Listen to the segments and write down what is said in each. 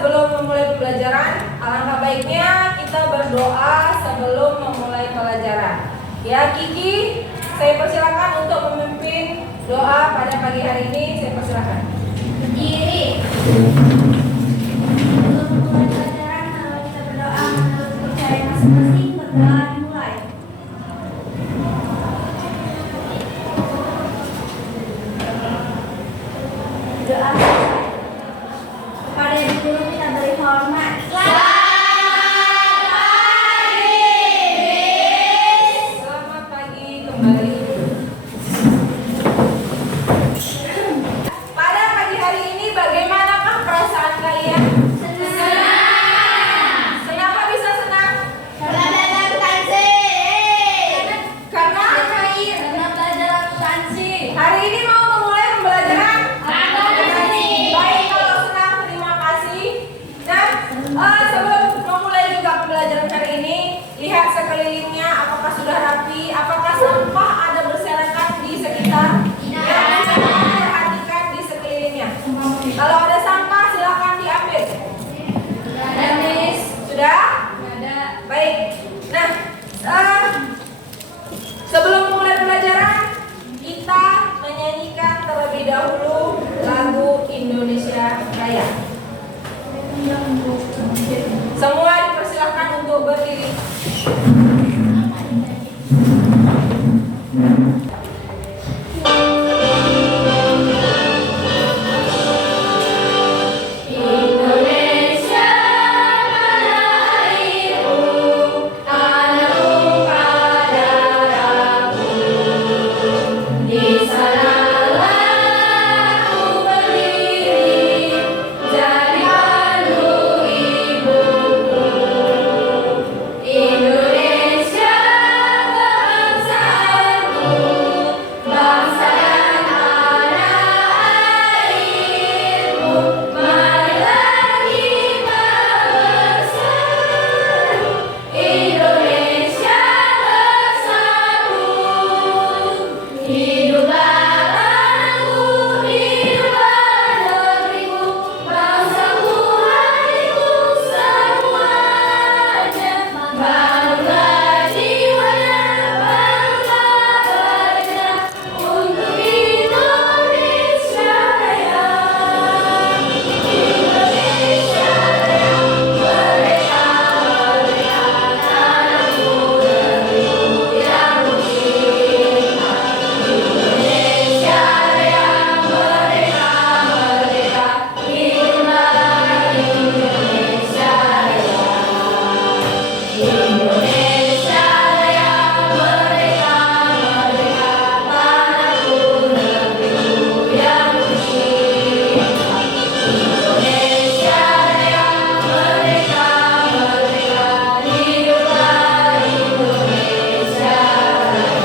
sebelum memulai pembelajaran, alangkah baiknya kita berdoa sebelum memulai pelajaran. Ya, Kiki, saya persilakan untuk memimpin doa pada pagi hari ini. Saya persilakan. Berdiri. Sebelum memulai pelajaran, kalau kita berdoa menurut kepercayaan masing-masing, berdoa dimulai. Doa selesai. Kepada ibu guru kita beri hormat. Selamat pagi kembali. Pada pagi hari ini bagaimanakah perasaan kalian? Senang. Kenapa bisa senang? Karena belajar akuntansi. Karena Karena belajar akuntansi. hari ini mau memulai pembelajaran. Akuntansi. Baik, kalau senang terima kasih. Nah, sebelum memulai juga pembelajaran hari ini, lihat sekelilingnya apakah sudah rapi, apakah sampah ada berserakan di sekitar. Ya, perhatikan di sekelilingnya. Kalau ada sampah silakan diambil. Ada, Miss. Sudah? Ada. Baik. Nah, sebelum mulai pelajaran, kita menyanyikan terlebih dahulu lagu Indonesia Raya. Semua dipersilakan untuk berdiri. Indonesia tanah airku, tanahku padaku. Di sanalah aku berdiri, jadi pandu ibuku. Indonesia kebangsaanku, bangsa dan tanah airku. Marilah kita bersatu, Indonesia bersatu. Hiduplah tanahku, hiduplah negeriku, bangsaku, hatiku semuanya. Bangunlah jiwanya, bangunlah badannya untuk Indonesia Raya. Indonesia Raya, merdeka, merdeka, tanahku, negeriku yang kucinta. Indonesia Raya, merdeka, merdeka, hiduplah Indonesia Raya. Indonesia Raya, merdeka, merdeka, tanahku, negeriku yang kucinta. Indonesia Raya, merdeka, merdeka, hiduplah Indonesia Raya.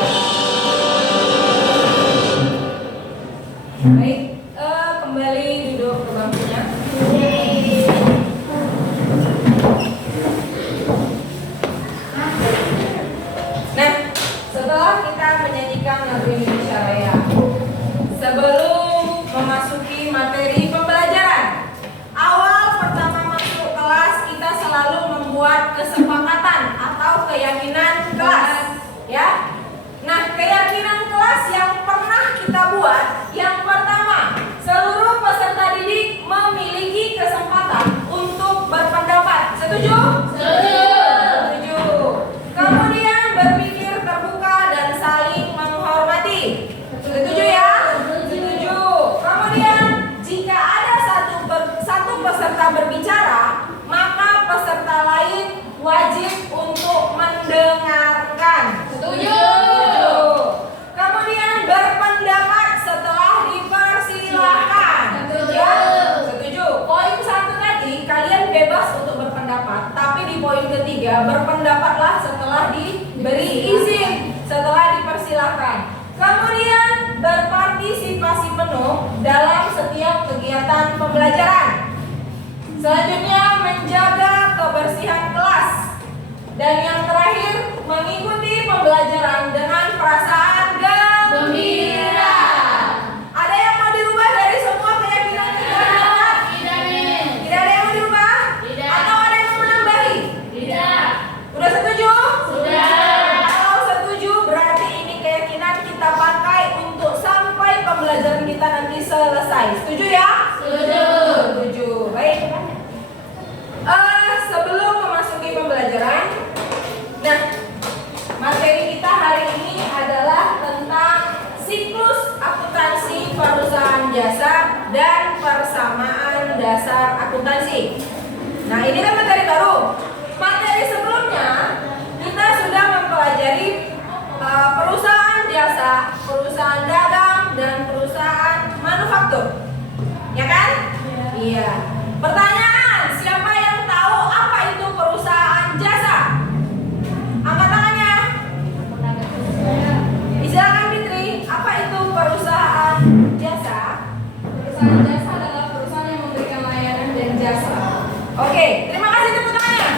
Baik, kembali duduk ke bangkunya. Nah, setelah kita menyanyikan lagu Indonesia Raya, sebelum memasuki materi pembelajaran, awal pertama masuk kelas kita selalu membuat kesepakatan atau keyakinan kelas, ya. Nah, keyakinan kelas yang pernah kita buat, yang pertama, seluruh peserta didik memiliki kesempatan untuk berpendapat. Setuju? Setuju. Kemudian berpikir terbuka dan saling menghormati. Setuju ya? Setuju. Kemudian jika ada satu peserta berbicara, maka peserta lain wajib untuk mendengarkan. Setuju. Kemudian berpendapat setelah dipersilahkan. Setuju. Setuju. Poin 1 tadi kalian bebas untuk berpendapat, tapi di poin ketiga berpendapatlah setelah diberi izin, setelah dipersilahkan. Kemudian berpartisipasi penuh dalam setiap kegiatan pembelajaran. Selanjutnya menjaga kebersihan kelas. Dan yang terakhir mengikuti pembelajaran dengan perasaan gembira. Ada yang mau dirubah dari semua keyakinan kita? Tidak ada yang mau dirubah? dasar akuntansi. Nah, ini kan materi baru. Materi sebelumnya kita sudah mempelajari perusahaan jasa, perusahaan dagang, dan perusahaan manufaktur. Ya kan? Iya. Pertanyaan, siapa yang tahu apa itu perusahaan jasa? Angkat tangannya. Silakan Fitri, apa itu perusahaan jasa? Perusahaan jasa adalah perusahaan yang memberikan layanan dan jasa. Oke, terima kasih tepuk tangannya.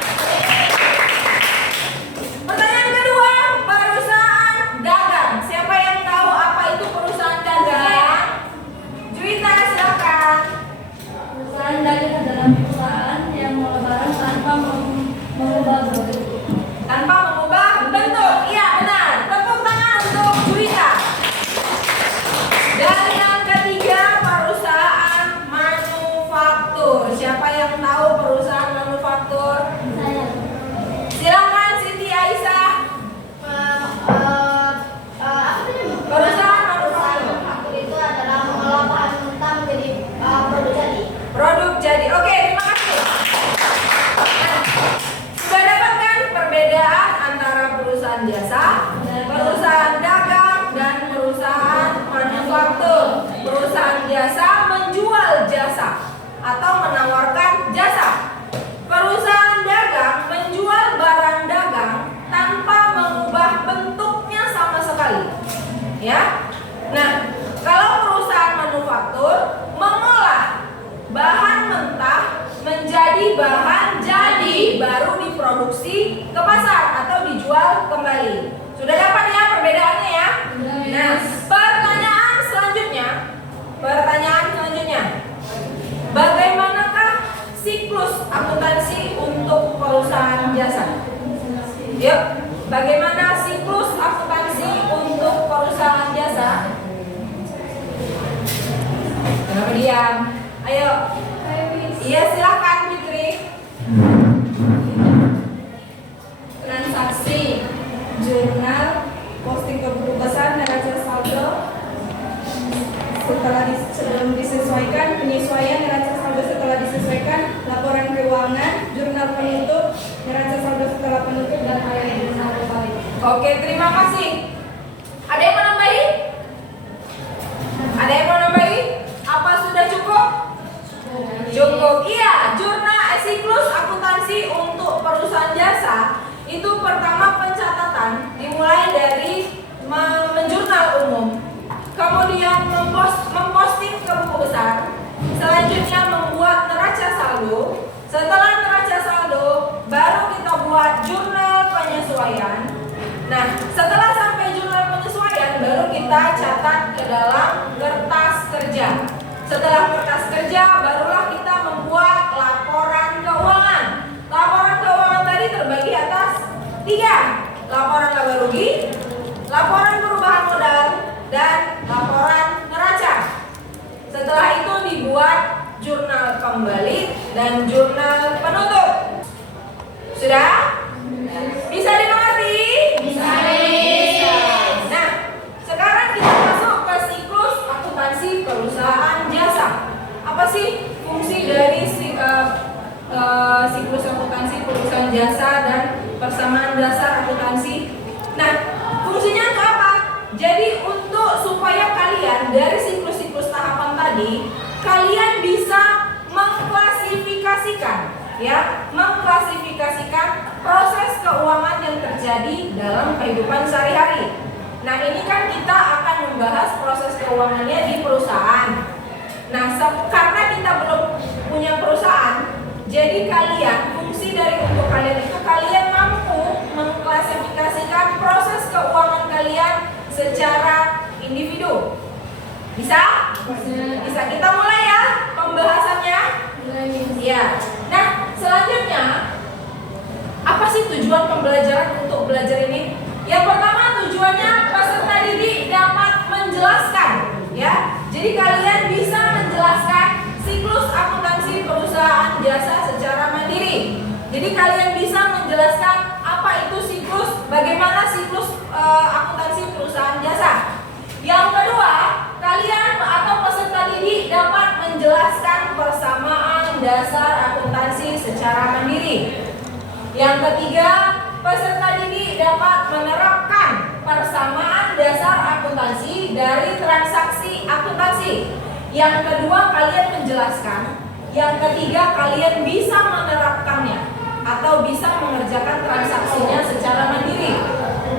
Pertanyaan kedua, perusahaan dagang. Siapa yang tahu apa itu perusahaan dagang? Juwita, silakan. Perusahaan dagang adalah perusahaan yang mengolah barang tanpa mengubah bentuk. Tanpa mengubah bentuk. Iya, benar. Tepuk tangan untuk Juwita. Dan yang ketiga, perusahaan manufaktur. Siapa yang tahu perusahaan manufaktur? Saya Silakan Siti Aisyah. Perusahaan manufaktur. manufaktur itu adalah mengolah bahan mentah menjadi produk jadi. Produk jadi. Oke, terima kasih. Nah, sudah dapat kan perbedaan antara perusahaan jasa, perusahaan dagang, dan perusahaan manufaktur. Perusahaan jasa menjual jasa atau menawarkan jasa. Perusahaan dagang menjual barang dagang tanpa mengubah bentuknya sama sekali. Ya. Nah, kalau perusahaan manufaktur mengolah bahan mentah menjadi bahan jadi baru diproduksi ke pasar atau dijual kembali. Sudah dapat ya perbedaannya ya? Nah, pertanyaan selanjutnya. Bagaimanakah siklus akuntansi untuk perusahaan jasa? Yuk, bagaimana siklus akuntansi untuk perusahaan jasa? Kenapa diam? Ayo. Iya, silakan Fitri. Transaksi, jurnal, posting keputusan, neraca saldo. Sebelum disesuaikan, penyesuaian neraca saldo setelah disesuaikan, laporan keuangan, jurnal penutup, neraca saldo setelah penutup, dan akhir jurnal kembali. Oke, terima kasih. Ada yang mau nambahi? Ada yang mau nambahi? Apa sudah cukup? Cukup. Iya, jurnal siklus akuntansi untuk perusahaan jasa itu pertama pencatatan dimulai dari menjurnal umum, kemudian memposting ke buku besar, selanjutnya membuat neraca saldo. Setelah neraca saldo, baru kita buat jurnal penyesuaian. Nah, setelah sampai jurnal penyesuaian, baru kita catat ke dalam kertas kerja. Setelah kertas kerja, barulah kita membuat laporan keuangan. Laporan keuangan tadi terbagi atas 3. Laporan laba rugi, laporan perubahan modal, dan laporan neraca. Setelah itu dibuat jurnal kembali dan jurnal penutup. Sudah? Bisa dimengerti? Bisa. Nah, sekarang kita masuk ke siklus akuntansi perusahaan jasa. Apa sih fungsi dari siklus akuntansi perusahaan jasa dan persamaan dasar akuntansi? Nah, fungsinya untuk apa? Jadi untuk supaya kalian dari siklus-siklus tahapan tadi, kalian bisa mengklasifikasikan proses keuangan yang terjadi dalam kehidupan sehari-hari. Nah, ini kan kita akan membahas proses keuangannya di perusahaan. Nah, karena kita belum punya perusahaan, jadi fungsi dari untuk kalian itu kalian mampu mengklasifikasikan proses keuangan kalian secara individu. Bisa? Bisa. Kita mulai ya pembahasannya. Ya. Nah, selanjutnya apa sih tujuan pembelajaran untuk belajar ini? Yang pertama, tujuannya peserta didik dapat menjelaskan, ya. Jadi kalian bisa menjelaskan siklus akuntansi perusahaan jasa secara mandiri. Jadi kalian bisa menjelaskan apa itu siklus, bagaimana siklus akuntansi perusahaan jasa. Yang kedua, kalian atau peserta didik dapat menjelaskan persamaan dasar akuntansi secara mandiri. Yang ketiga, peserta didik dapat menerapkan persamaan dasar akuntansi dari transaksi akuntansi. Yang kedua, kalian menjelaskan. Yang ketiga, kalian bisa menerapkannya atau bisa mengerjakan transaksinya secara mandiri.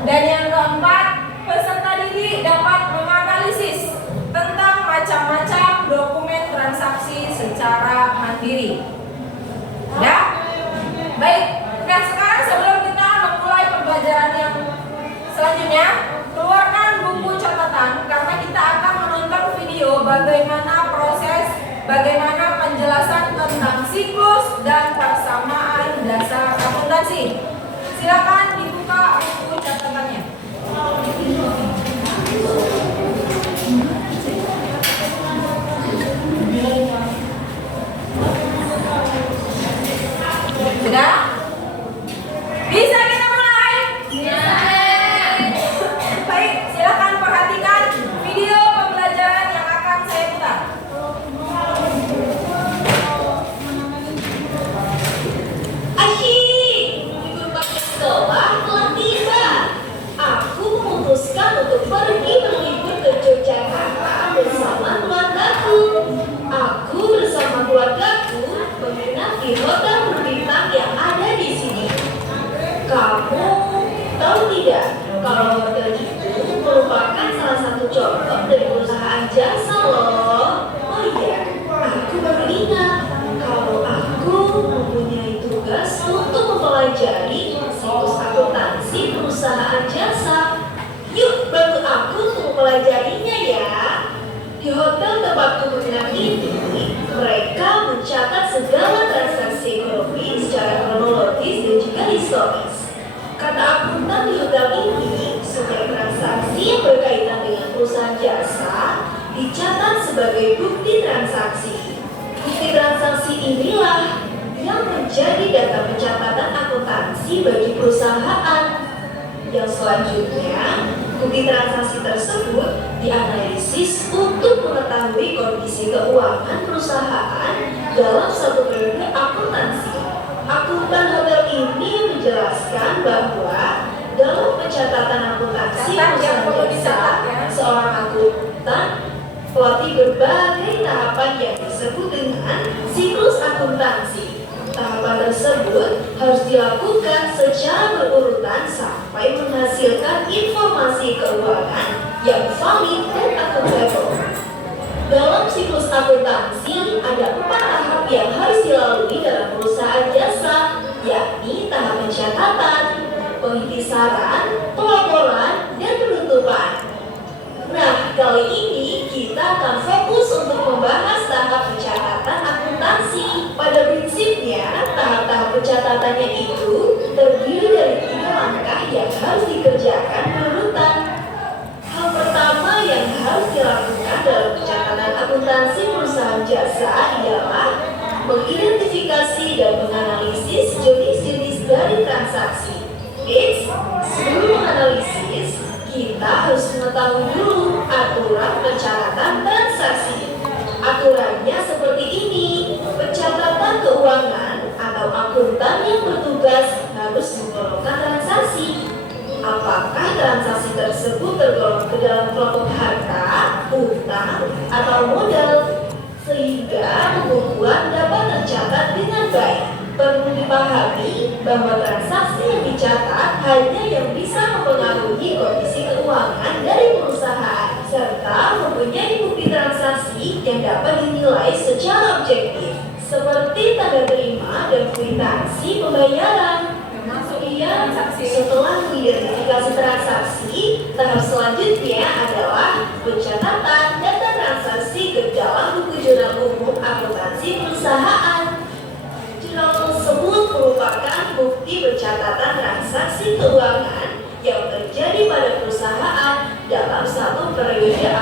Dan yang keempat, peserta didik dapat menganalisis tentang macam-macam dokumen transaksi secara mandiri. Ya? Baik. Nah, sekarang sebelum kita memulai pembelajaran yang selanjutnya, keluarkan buku catatan karena kita akan menonton video bagaimana penjelasan tentang siklus dan persamaan dasar akuntansi. Silakan dibuka buku catatannya. Sudah? Bisa kita mulai? Baik, silakan perhatikan video pembelajaran yang akan saya putar. Asyik, libur panjang sekolah telah tiba. Aku memutuskan untuk pergi berlibur ke Yogyakarta bersama keluargaku. Aku bersama keluargaku menginap di hotel berbintang yang ada di sini. Kamu tahu tidak kalau hotel itu merupakan salah satu contoh dari perusahaan jasa loh. Oh iya, aku baru ingat kalau aku mempunyai tugas untuk mempelajari siklus akuntansi perusahaan jasa. Yuk, bantu aku untuk mempelajarinya ya. Di hotel tempatku menginap ini, mereka mencatat segala transaksi ekonomi secara kronologis dan juga historis. Kata akuntan di hotel ini, setiap transaksi yang berkaitan dengan perusahaan jasa dicatat sebagai bukti transaksi. Bukti transaksi inilah yang menjadi data pencatatan akuntansi bagi perusahaan. Yang selanjutnya, bukti transaksi tersebut dianalisis untuk mengetahui kondisi keuangan perusahaan dalam satu periode akuntansi. Akuntan hotel ini menjelaskan bahwa dalam pencatatan akuntansi perusahaan jasa, seorang akuntan melatih berbagai tahapan yang disebut dengan siklus akuntansi. Tahapan tersebut harus dilakukan secara berurutan sampai menghasilkan informasi keuangan yang valid dan akuntabel. Dalam siklus akuntansi ada 4 tahap yang harus dilalui dalam perusahaan jasa, yakni tahap pencatatan, pengintisaran, pelaporan, dan penutupan. Nah, kali ini kita akan fokus untuk membahas tahap pencatatan akuntansi. Pada prinsipnya, tahap-tahap pencatatannya itu terdiri dari 3 langkah yang harus dikerjakan berurutan. Hal pertama yang harus dilakukan dalam pencatatan akuntansi perusahaan jasa ialah mengidentifikasi dan menganalisis jenis-jenis dari transaksi. Sebelum menganalisis, kita harus mengetahui dulu aturan pencatatan transaksi. Aturannya seperti ini: pencatatan keuangan atau akuntan yang bertugas harus menggolongkan transaksi. Apakah transaksi tersebut tergolong ke dalam kelompok harta, utang, atau modal, sehingga pembukuan dapat tercatat dengan baik. Perlu dipahami bahwa transaksi yang dicatat hanya yang bisa mempengaruhi kondisi keuangan dari perusahaan, serta mempunyai bukti transaksi yang dapat dinilai secara objektif, seperti tanda terima dan kwitansi pembayaran. Kemudian, setelah mengidentifikasi transaksi, tahap selanjutnya adalah pencatatan data transaksi ke dalam buku jurnal umum akuntansi perusahaan. Jurnal tersebut merupakan bukti pencatatan transaksi keuangan yang terjadi pada perusahaan dalam satu periode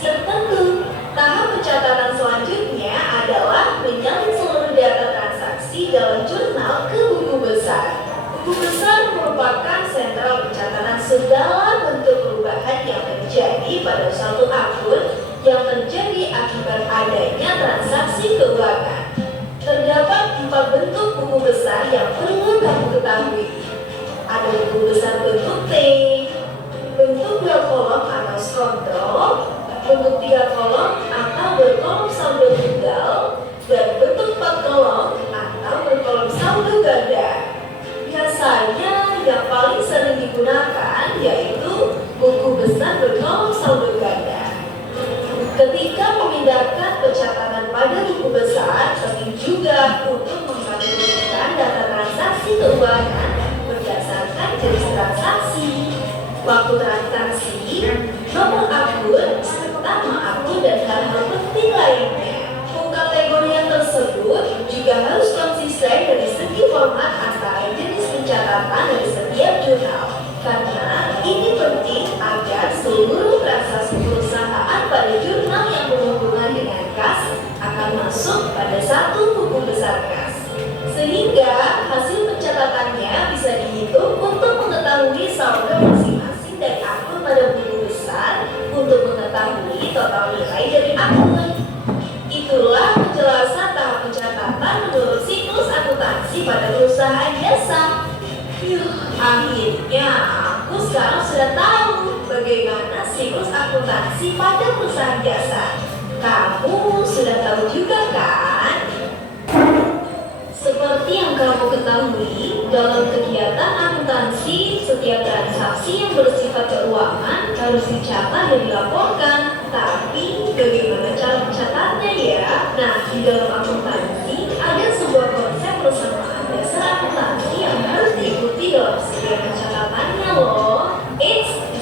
tertentu. Tahap pencatatan selanjutnya adalah menyalin seluruh data transaksi dalam jurnal ke buku besar. Buku besar merupakan sentral pencatatan segala bentuk perubahan yang terjadi pada suatu akun yang terjadi akibat adanya transaksi keuangan. buku besar bentuk T, bentuk 2 kolom atau skondrol, bentuk 3 kolom atau berkolom saldo tunggal, dan bentuk 4 kolom atau berkolom saldo ganda. Biasanya yang paling sering digunakan yaitu buku besar berkolom saldo ganda. Ketika memindahkan pencatatan pada buku besar, penting juga untuk mengkategorikan data transaksi keuangan berdasarkan jenis transaksi, waktu transaksi, nomor akun, nama akun, dan hal-hal penting lainnya. Pengkategorian tersebut juga harus konsisten dari segi format antara jenis pencatatan dari setiap jurnal, karena ini penting agar seluruh transaksi perusahaan pada jurnal yang berhubungan dengan kas akan masuk pada satu buku besar kas, sehingga hasil pencatatannya bisa dihitung untuk mengetahui saldo masing-masing dari akun pada buku besar untuk mengetahui total nilai dari akun. Itulah penjelasan tahap pencatatan menurut siklus akuntansi pada perusahaan jasa. Akhirnya aku sekarang sudah tahu bagaimana siklus akuntansi pada perusahaan jasa. Kamu sudah tahu juga kan? Seperti yang kamu ketahui, dalam kegiatan akuntansi, setiap transaksi yang bersifat keuangan harus dicatat dan dilaporkan. Tapi bagaimana cara mencatatnya ya? Nah, di dalam akuntansi ada sebuah konsep persamaan dasar akuntansi yang harus diikuti dalam setiap pencatatannya loh.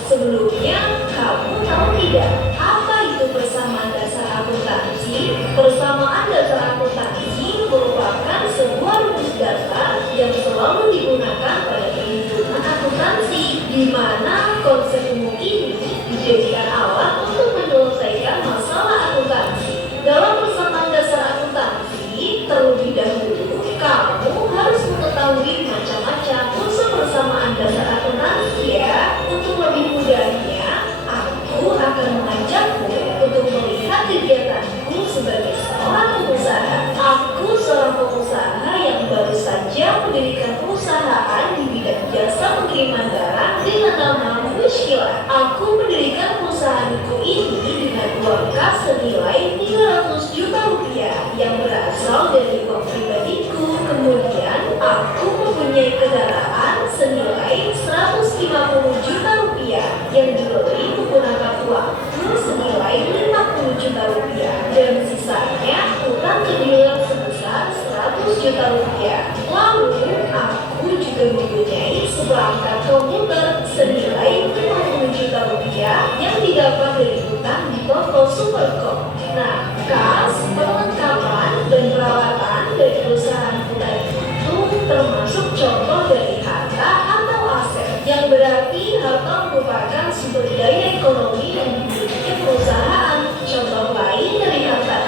Sebelumnya kamu tahu tidak apa itu persamaan dasar akuntansi? Persamaan dasar akuntansi merupakan sebuah rumus dasar yang selalu digunakan pada perhitungan akuntansi, di mana konsep umum ini dijadikan alat untuk menyelesaikan masalah akuntansi. Dalam persamaan dasar akuntansi, terlebih dahulu kamu harus mengetahui macam-macam unsur persamaan dasar akuntansi ya. Untuk lebih mudahnya, aku akan mengajakmu untuk melihat kegiatanku sebagai seorang pengusaha. Aku seorang pengusaha yang baru saja mendirikan perusahaan di bidang jasa pengiriman barang dengan nama Mushkilah. Aku mendirikan perusahaanku ini dengan uang kas senilai 300 juta rupiah yang berasal dari uang pribadiku. Kemudian aku mempunyai kendaraan senilai 150 juta rupiah yang dibeli menggunakan uangku senilai 50 juta rupiah, dan sisanya utang ke dealer sebesar 100 juta rupiah. Lalu aku juga mempunyai seperangkat komputer senilai 50 juta rupiah yang didapat dari utang di toko Supercom. Nah, kas, perlengkapan, dan peralatan dari perusahaan tadi itu termasuk contoh dari harta atau aset, yang berarti harta merupakan sumber daya ekonomi yang dimiliki perusahaan. Contoh lain dari harta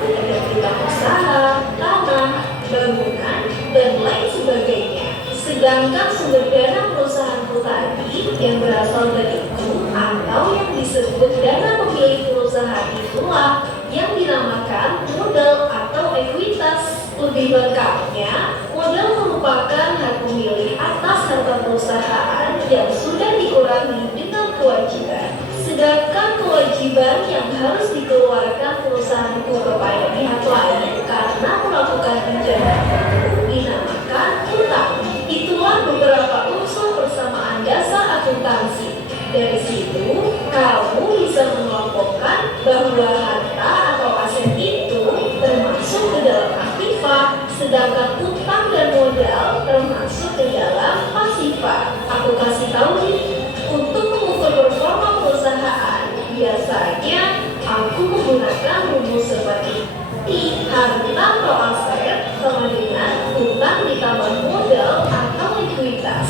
itu ada bidang usaha, tanah, bangunan, dan lain sebagainya. Sedangkan sumber dana perusahaanku tadi yang berasal dariku atau yang disebut dana pemilik perusahaan itulah yang dinamakan modal atau ekuitas. Lebih lengkapnya, modal merupakan hak milik atas harta perusahaan yang sudah dikurangi dengan kewajiban. Sedangkan kewajiban yang harus dikeluarkan perusahaanku kepada pihak lain karena melakukan pinjaman itu dinamakan utang. Itulah beberapa unsur persamaan dasar akuntansi. Dari situ, kamu bisa mengelompokkan bahwa harta atau aset itu termasuk ke dalam aktiva, sedangkan utang dan modal termasuk ke dalam pasiva. Aku kasih tahu nih, untuk mengukur performa perusahaan, biasanya aku menggunakan rumus seperti I, harta atau aset sama dengan utang ditambah modal atau ekuitas,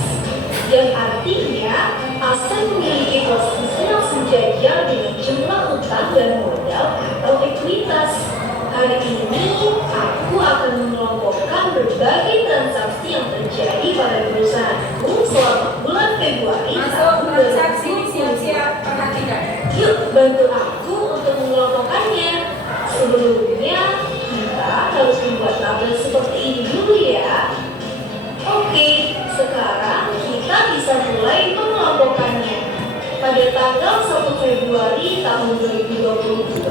yang artinya aset memiliki posisi yang sejajar dengan jumlah utang dan modal atau ekuitas. Hari ini aku akan mengelompokkan berbagai transaksi yang terjadi pada perusahaanku selama bulan Februari Masuk transaksi, siap-siap perhatikan. Yuk, bantu aku untuk mengelompokkannya. Sebelumnya, kita harus membuat tabel seperti ini dulu ya. Oke, sekarang kita bisa 2022,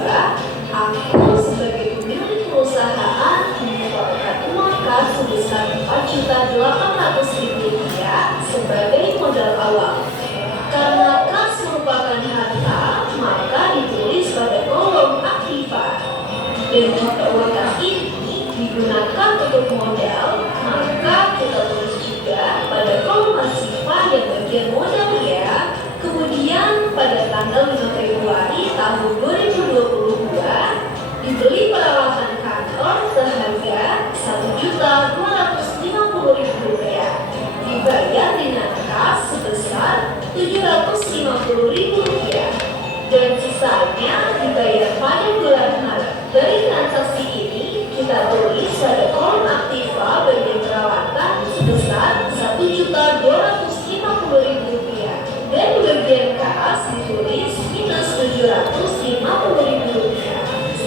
aku sebagai pemilik perusahaan mengeluarkan uang kas sebesar Rp4.800.000 sebagai modal awal. Karena kas merupakan harta, maka ditulis pada kolom aktiva. Dan jika uang kas ini digunakan untuk modal, maka kita tulis juga pada kolom pasifa yang bagian modal ya. Kemudian pada tanggal 5 Februari tahun 2022 dibeli peralatan kantor seharga Rp1.250.000, dibayar dengan kas sebesar Rp750.000 dan sisanya dibayar pada bulan Maret. Dari transaksi ini kita tulis pada kolom aktiva bagian perawatan sebesar Rp1.250.000 dan di bagian kas ditulis minus Rp750.000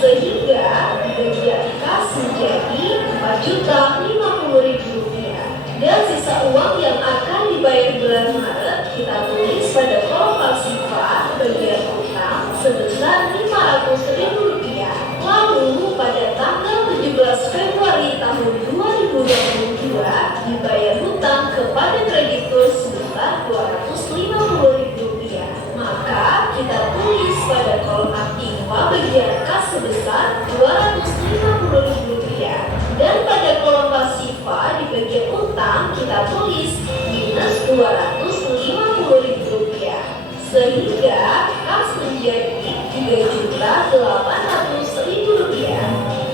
sehingga di bagian kas menjadi Rp4.050.000 dan sisa uang yang akan dibayar bulan Maret kita tulis pada kolom pasifa bagian utang sebesar Rp500.000. Lalu pada tanggal 17 Februari tahun 2022 dibayar hutang kepada kreditur sebesar Rp250.000. Maka kita tulis pada kolom aktiva bagian kas sebesar Rp250.000 dan pada kolom pasifa di bagian utang kita tulis minus Rp250.000 sehingga kas menjadi Rp3.800.000.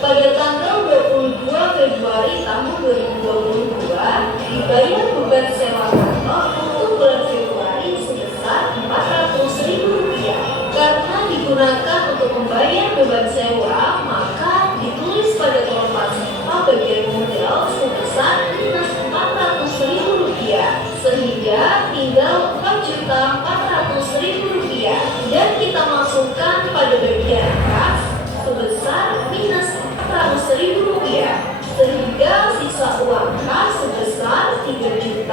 Pada tanggal 22 Februari tahun 2022 dibayar beban sewa kantor untuk bulan Februari sebesar Rp400.000. Karena digunakan untuk membayar beban sewa, maka ditulis pada kolom pasifa bagian modal sebesar minus Rp400.000 sehingga tinggal Rp4.400.000 dan kita masukkan pada bagian kas sebesar minus Rp400.000 sehingga sisa uang kas sebesar Rp3.400.000.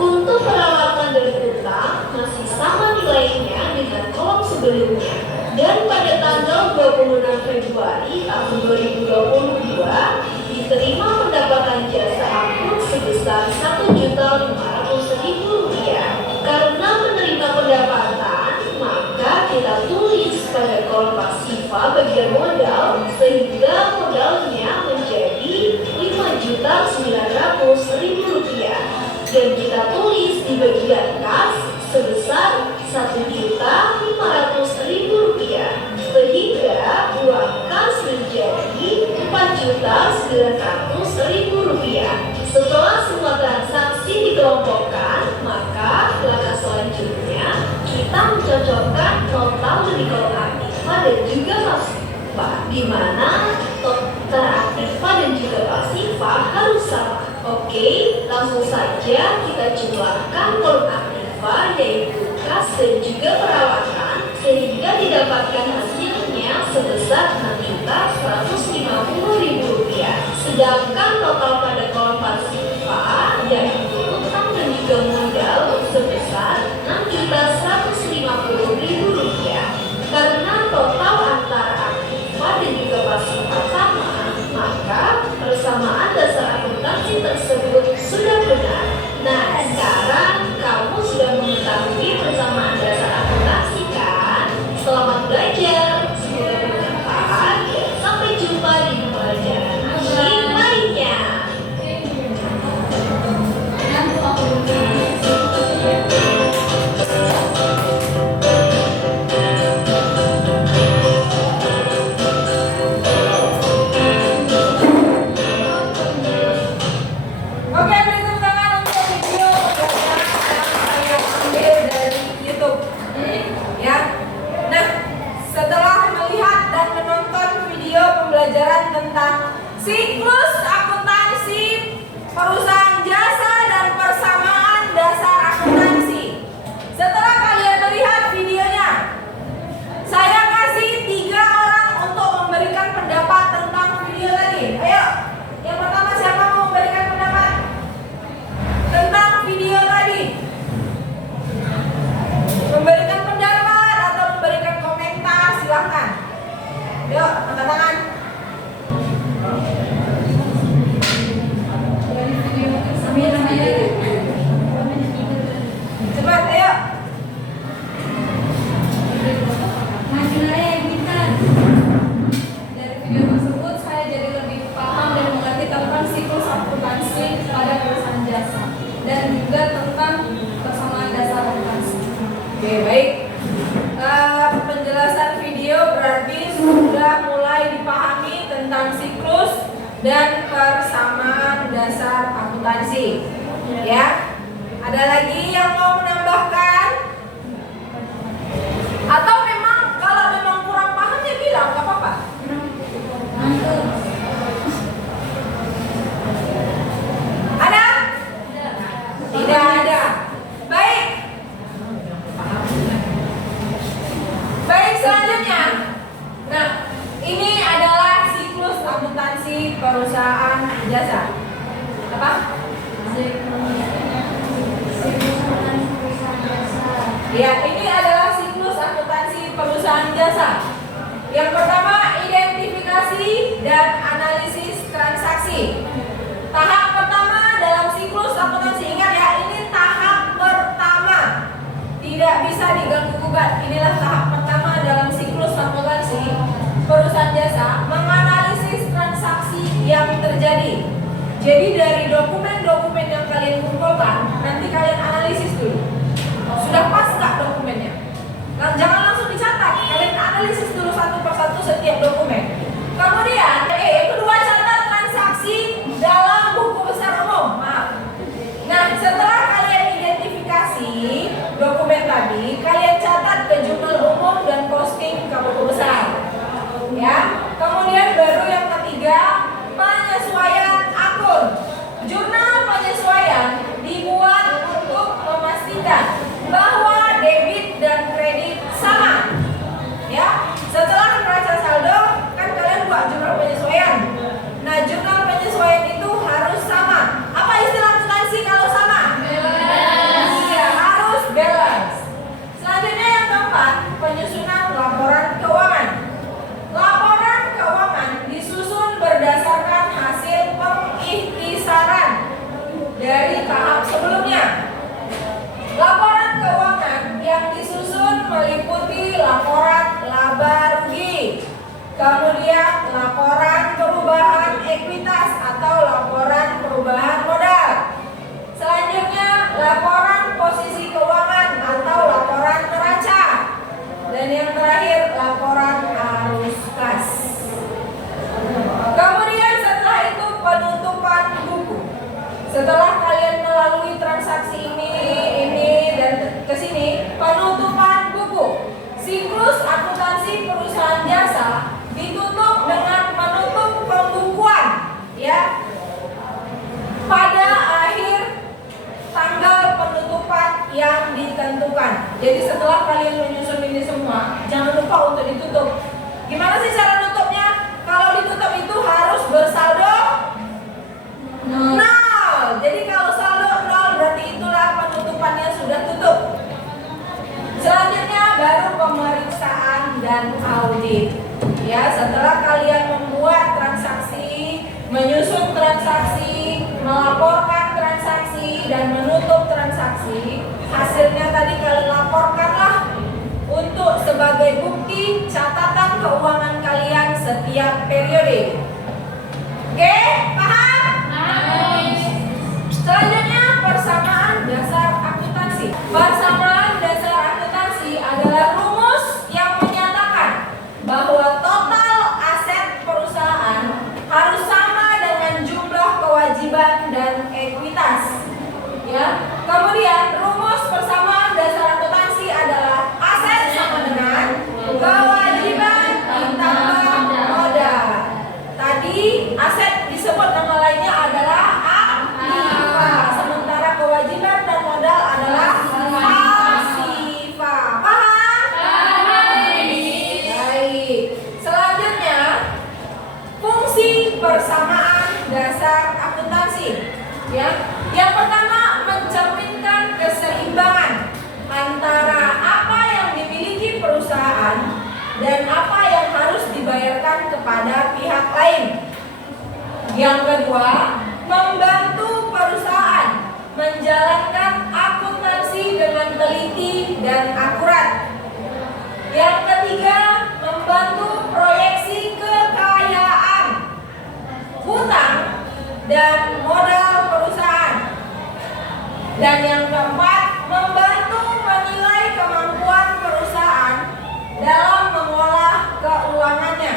Untuk perawatan dan utang masih sama nilainya dengan kolom sebelumnya. Dan pada tanggal 26 Februari tahun 2022 diterima pendapatan jasa akun sebesar Rp1.500.000. Karena menerima pendapatan, maka kita tulis pada kolom pasifa bagian modal sehingga modalnya menjadi Rp5.900.000 dan kita tulis di bagian kas sebesar Rp1.500.000 sehingga uang kas menjadi Rp4.900.000. Setelah semua transaksi dikelompokkan, maka langkah selanjutnya kita mencocokkan total dari kolom aktiva dan juga pasifa, di mana total aktiva dan juga pasifa harus sama. Oke, langsung saja kita jumlahkan kolom aktiva yaitu kas dan juga perawatan sehingga didapatkan hasilnya sebesar Rp6.150.000. Sedangkan total pada kolom pasifa yaitu utang dan juga modal sebesar Rp6.150.000. Karena total antara aktiva dan juga pasifa sama, maka persamaan dasar akuntansi tersebut sudah benar. Nah, sekarang kamu sudah mengetahui persamaan dasar akuntansi kan? Selamat belajar, semoga bermanfaat dan sampai jumpa di pelajaran asing lainnya. Oke, beri tepuk tangan untuk video pembelajaran yang saya ambil dari YouTube. Ya. Nah, setelah melihat dan menonton video pembelajaran tentang siklus akuntansi, perusahaan jasa dan persamaan dasar akuntansi. Setelah kalian melihat videonya, saya kasih 3 orang untuk memberikan pendapat tentang video tadi. Ayo, yang pertama siapa mau memberikan pendapat tentang video tadi? Memberikan pendapat atau memberikan tentang siklus dan persamaan dasar akuntansi. Ya, ada lagi yang mau menambahkan? Atau memang kalau memang kurang paham ya bilang, nggak apa-apa. Ada? Tidak ada. Baik. Baik, selanjutnya. Nah, ini adalah siklus akuntansi perusahaan jasa. Apa? Ya, ini adalah siklus akuntansi perusahaan jasa. Yang pertama, identifikasi dan analisis transaksi. Tahap pertama dalam siklus akuntansi, ingat ya, ini tahap pertama. Tidak bisa diganggu-gugat. Inilah tahap pertama dalam siklus akuntansi perusahaan jasa, menganalisis transaksi yang terjadi. Jadi dari dokumen-dokumen yang kalian kumpulkan, nanti kalian analisis dulu. Sudah pas nggak dokumennya? Nah, jangan langsung dicatat, kalian analisis dulu satu persatu setiap dokumen. Kemudian, kedua, catat transaksi dalam buku besar umum. Maaf. Nah, setelah kalian identifikasi dokumen tadi, kalian catat ke jurnal umum dan posting ke buku besar. Ya. Kemudian baru yang ketiga, penyesuaian akun. Jurnal penyesuaian dibuat untuk memastikan bahwa debit dan kredit sama. Ya, setelah neraca saldo kan kalian buat jurnal penyesuaian. Nah, jurnal penyesuaian itu harus sama. Apa istilah akuntansi kalau sama? Iya, harus balance. Selanjutnya yang keempat, penyusunan laporan keuangan. Laporan keuangan disusun berdasarkan hasil pengikhtisaran dari tahap sebelumnya. Laporan keuangan yang disusun meliputi laporan laba rugi, kemudian laporan perubahan ekuitas atau laporan perubahan modal. Selanjutnya laporan posisi keuangan atau laporan neraca. Dan yang terakhir laporan arus kas. Kemudian setelah itu penutupan buku. Setelah kalian melalui transaksi ini dan ke sini, penutupan buku. Siklus akuntansi perusahaan jasa ditutup dengan menutup pembukuan, ya. Pada akhir tanggal penutupan yang ditentukan. Jadi setelah kalian menyusun ini semua, jangan lupa untuk ditutup. Gimana sih cara nutupnya? Kalau ditutup itu harus bersaldo nol. Jadi kalau saldo nol berarti itulah penutupannya sudah tutup. Selanjutnya baru pemeriksaan dan audit. Ya, setelah kalian membuat transaksi, menyusun transaksi, melaporkan transaksi dan menutup transaksi, hasilnya tadi kalian laporkanlah untuk sebagai bukti catatan keuangan kalian setiap periode. Oke, paham? Selanjutnya persamaan dasar akuntansi. Persamaan dasar akuntansi adalah rumus yang menyatakan bahwa total aset perusahaan harus sama dengan jumlah kewajiban dan ekuitas. Ya. Kemudian rumus persamaan dasar akuntansi adalah aset sama dengan kewajiban ditambah modal. Tadi aset disebut nama lainnya adalah aktiva, sementara kewajiban dan modal adalah pasiva. Paham? Baik. Selanjutnya, fungsi persamaan dasar akuntansi. Ya. Yang pertama, mencerminkan keseimbangan antara apa yang dimiliki perusahaan dan apa yang harus dibayarkan kepada pihak lain. Yang kedua, membantu perusahaan menjalankan akuntansi dengan teliti dan akurat. Yang ketiga, membantu proyeksi kekayaan, hutang, dan modal perusahaan. Dan yang keempat, membantu menilai kemampuan perusahaan dalam mengolah keuangannya.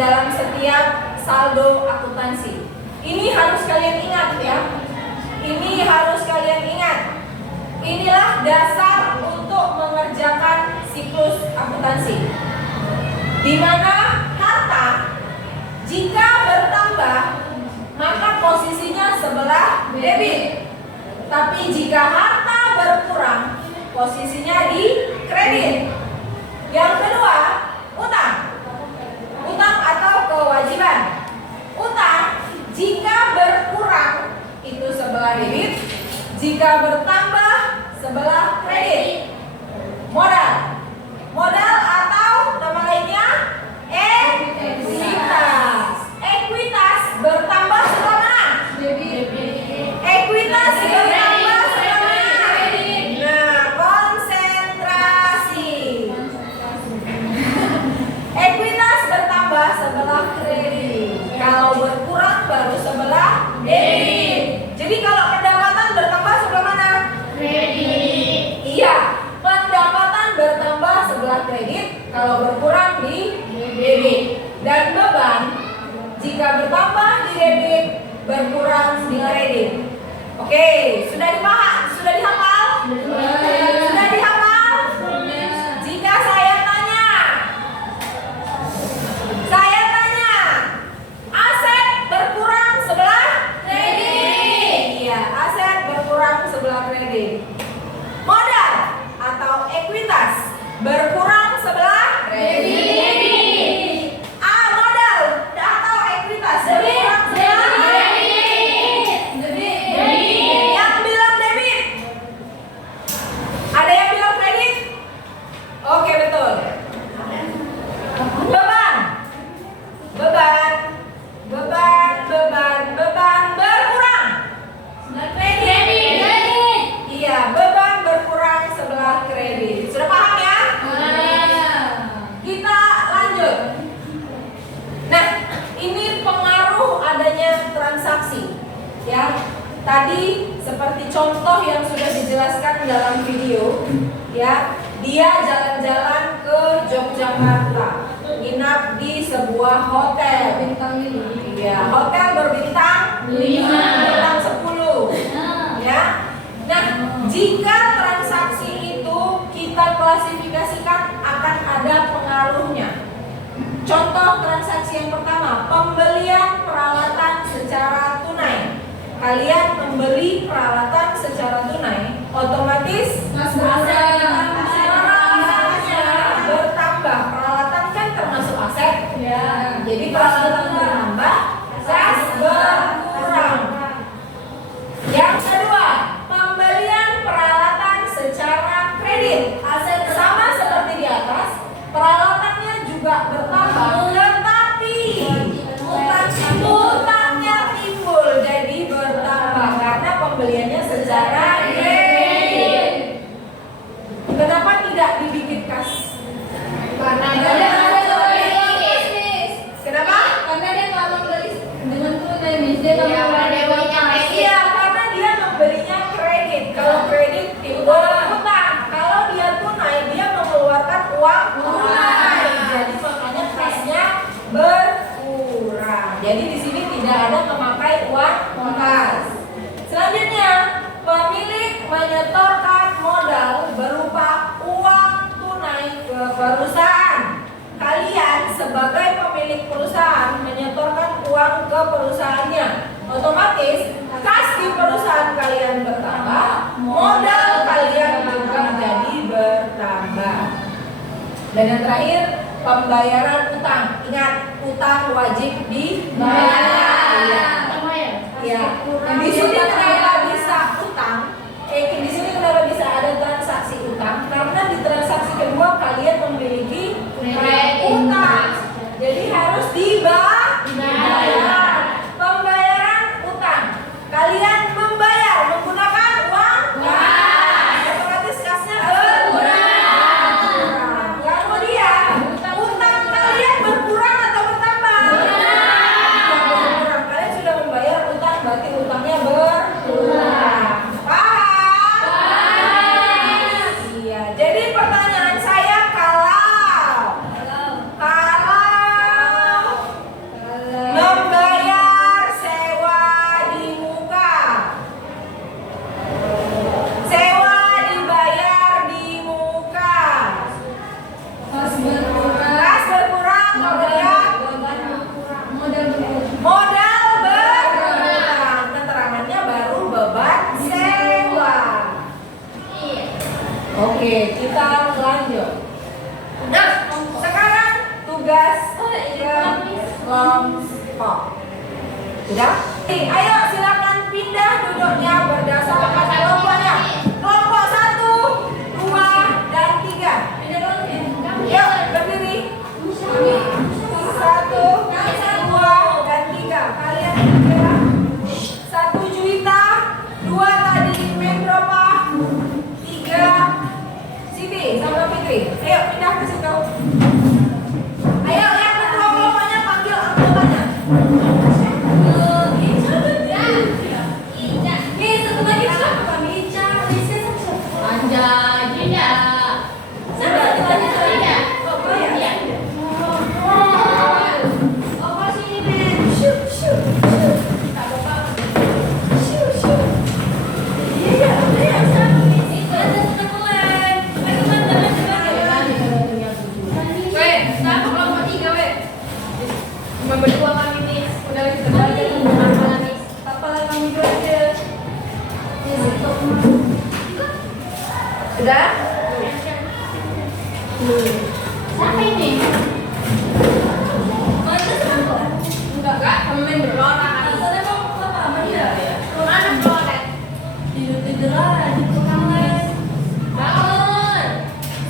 dalam setiap saldo akuntansi. Ini harus kalian ingat ya. Ini harus kalian ingat. Inilah dasar untuk mengerjakan siklus akuntansi. Di mana harta jika bertambah maka posisinya sebelah debit. Tapi jika harta berkurang posisinya di kredit. Yang kedua, utang. Utang atau kewajiban. Utang jika berkurang itu sebelah debit, jika bertambah sebelah kredit. Modal. Modal atau nama lainnya ekuitas. Ekuitas bertambah sebelah mana? Ekuitas bertambah sebelah mana? Nah, konsentrasi. Ekuitas bertambah sebelah kredit. Kalau berkurang baru sebelah debit. Jadi kalau pendapatan bertambah sebelah mana? Kredit. Iya, pendapatan bertambah sebelah kredit, kalau berkurang di debit. Dan beban jika bertambah di debit, berkurang di kredit. Oke, sudah dipaham? Sudah dihafal? Sudah dihafal? Jika saya tanya, aset berkurang sebelah kredit. Iya, aset berkurang sebelah kredit. Modal atau ekuitas berkurang sebelah kredit. Modal atau ekuitas berkurang sebelah debit. Yang bilang debit? Ada yang bilang kredit? Oke, betul. Beban berkurang. Iya, beban berkurang sebelah kredit. Sudah paham ya? Kita lanjut. Nah, ini pengaruh adanya transaksi. Ya, tadi seperti contoh yang sudah dijelaskan dalam video, ya, dia jalan-jalan ke Yogyakarta, nginap di sebuah hotel bintang 5. Ya, hotel berbintang 5, bintang 10. Ya. Nah, jika transaksi itu kita klasifikasikan akan ada pengaruhnya. Contoh transaksi yang pertama, pembelian peralatan secara tunai. Kalian membeli peralatan secara tunai, otomatis peralatannya bertambah. Peralatan kan termasuk aset. Ya. Jadi peralatan bertambah, aset berkurang. Yang kedua, pembelian peralatan secara kredit. Aset sama seperti di atas, peralatannya juga bertambah, tetapi utangnya timbul jadi bertambah karena pembeliannya secara kredit. Kenapa tidak dibikin kas? Karena kenapa? Karena dia nggak membeli dengan tunai, dia nggak membeli Iya, karena dia membelinya kredit. Kalau kredit timbul utang. Kalau dia tunai, dia mengeluarkan uang tunai. Jadi makanya kasnya berkurang. Jadi di sini tidak ada memakai uang kas. Selanjutnya, pemilik menyetorkan modal berupa uang tunai ke perusahaan. Kalian sebagai pemilik perusahaan menyetorkan uang ke perusahaannya. Otomatis kas di perusahaan kalian bertambah, modal kalian juga jadi bertambah. Dan yang terakhir, pembayaran utang. Ingat, utang wajib dibayar. Ya. Di sini kenapa bisa utang? Di sini kenapa bisa ada transaksi utang? Karena di transaksi kedua kalian memiliki utang. Jadi harus dibayar. Pembayaran utang. Kalian membayar menggunakan uang kas. Otomatis kasnya berkurang. Kemudian utang kalian berkurang atau bertambah? Berkurang. Kalian sudah membayar utang, berarti utangnya berkurang. Paham? jawab. Nah, sekarang tugas kelompok. Sudah? Ayo silakan pindah duduknya berdasarkan kelompoknya. Kelompok 1, 2, dan 3. Yuk, berdiri. 1, 2, dan 3. Kalian kira 1 Juwita, 2 tadi Mendropa, 3 Siti sama Fitri. Ayo pindah ke situ. Ayo yang ketua kelompoknya panggil anggotanya. Berdua kami nih, udah kita belajar tentang kami. Hafalan kami belajar. Sudah? Siapa ini? Enggak, kamu main berlona kan? Maksudnya mau apa sama dia? Mana berlona? Tidur aja di kamar. Bangun.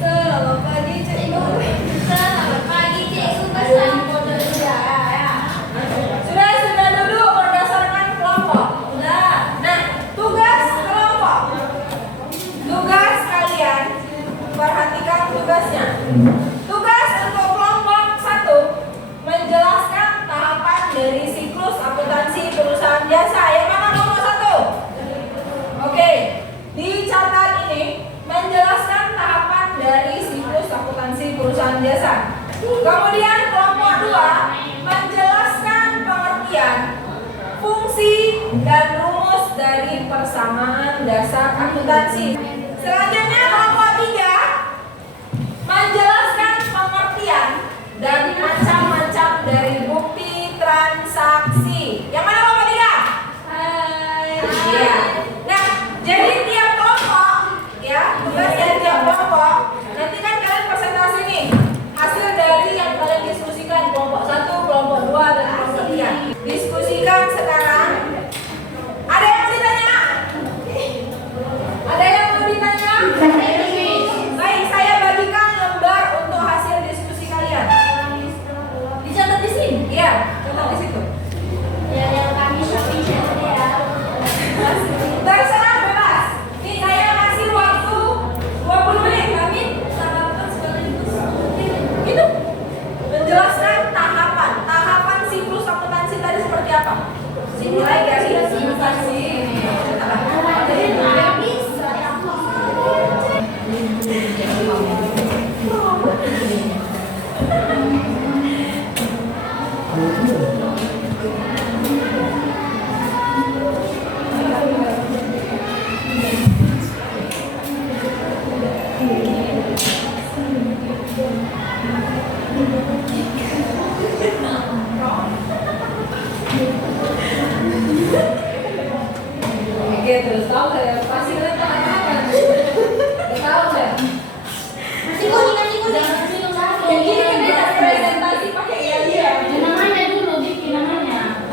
Selamat pagi, Cik Ibu. Selamat pagi, Cik. Suka Sudah duduk berdasarkan kelompok. Sudah. Nah, tugas kelompok. Tugas kalian, perhatikan tugasnya. Tugas untuk kelompok 1 menjelaskan tahapan dari siklus akuntansi perusahaan jasa. Yang mana kelompok 1? Oke, dicatat ini menjelaskan tahapan dari siklus akuntansi perusahaan jasa. Kemudian kelompok 2 menjelaskan pengertian, fungsi, dan rumus dari persamaan dasar akuntansi. Selanjutnya kelompok 3 menjelaskan pengertian dan macam-macam dari bukti transaksi. Yang mana kelompok 3? Iya. Nah, jadi tiap kelompok ya, tugasnya tiap kelompok. Nanti kan kalian presentasi nih hasil dari yang kalian diskusikan kelompok 1, kelompok 2, dan kelompok 3. Diskusikan sekarang. Ada yang mau ditanya? Ada yang mau ditanya? Baik, saya bagikan lembar untuk hasil diskusi kalian. Dicatat di sini? Iya, catat di situ. Ya, yang kami shopping center ya. Terserah bebas. Nih saya kasih waktu 20 menit. Kami itu menjelaskan tahapan siklus akuntansi tadi seperti apa? Mulai dari investasi. Oke, terus tahu saya pasti kalian tahu apa? Tahu saya. Masih kuning. Jadi kita presentasi pakai iya. Namanya dulu, bikin namanya.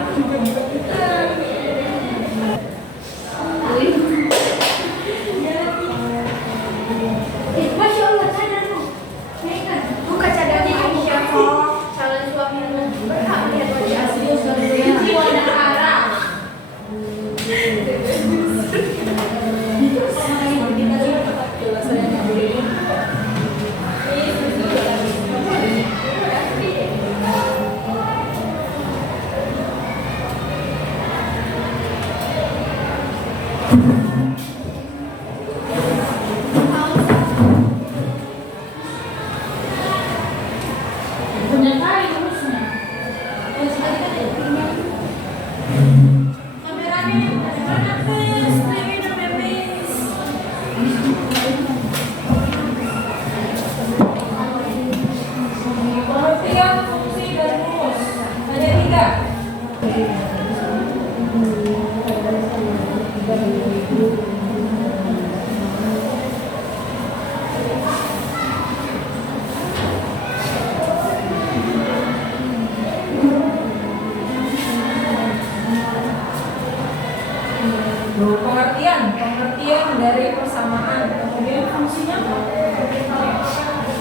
Masya Allah, cadanmu. Buka cadannya kamu siapa? Calon suami berhak lihat wajah asli. Jiwa dan arah.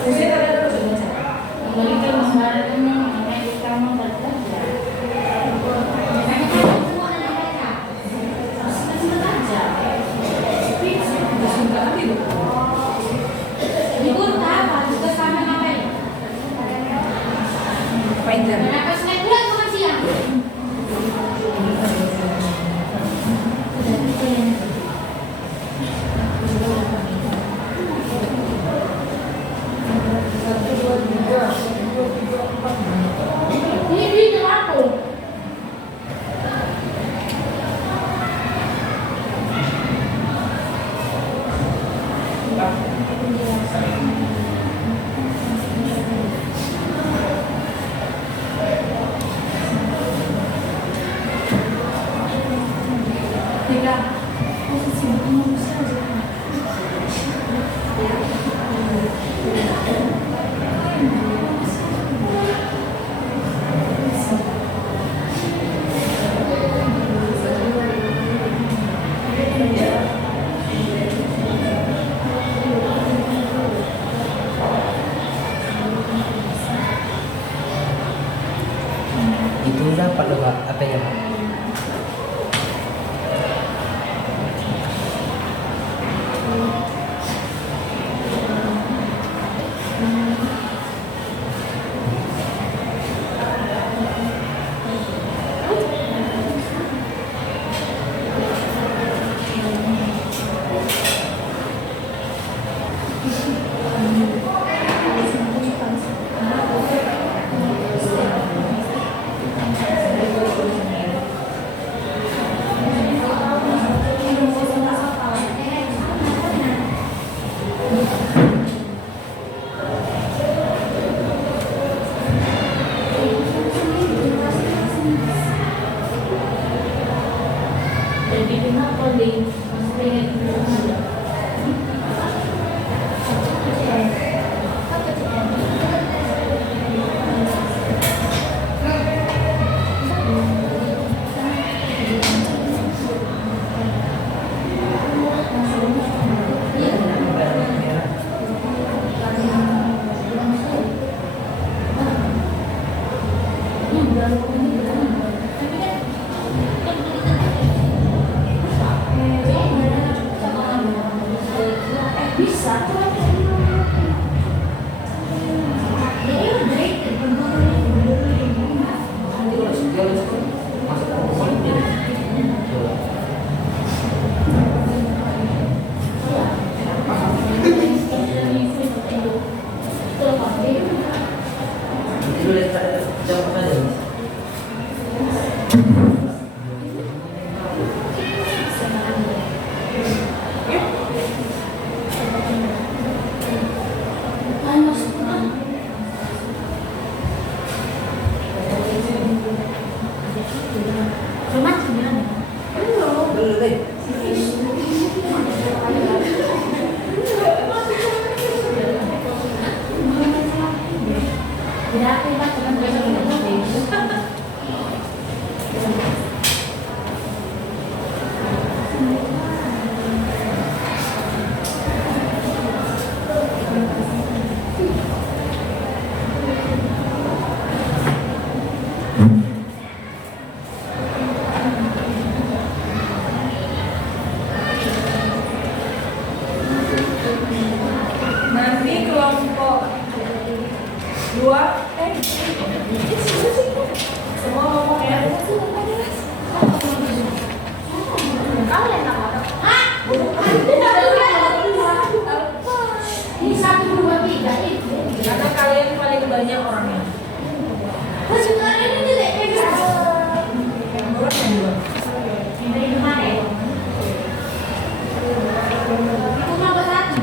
Saya tadi ada baca. Berikan gambaran mengenai kamu bekerja. Makanya kan semua anak mereka harus bekerja. Libur apa? Tugas kami ngapain? Panjang. Kenapa sengaja pulang makan siang? Ini duit aku. Itu dapat loh Pak, apa ya Pak? Jadi kenapa di bisa tuh. Itu lihat jam apa aja? Belum deh. Nanti kelompok 2 semua ngomong ya. Ini 1, 2, 3 itu. Karena kalian paling banyak orangnya. Sebenarnya ini jelek Yang dua, yang dua. dari kemarin. Aku mau satu.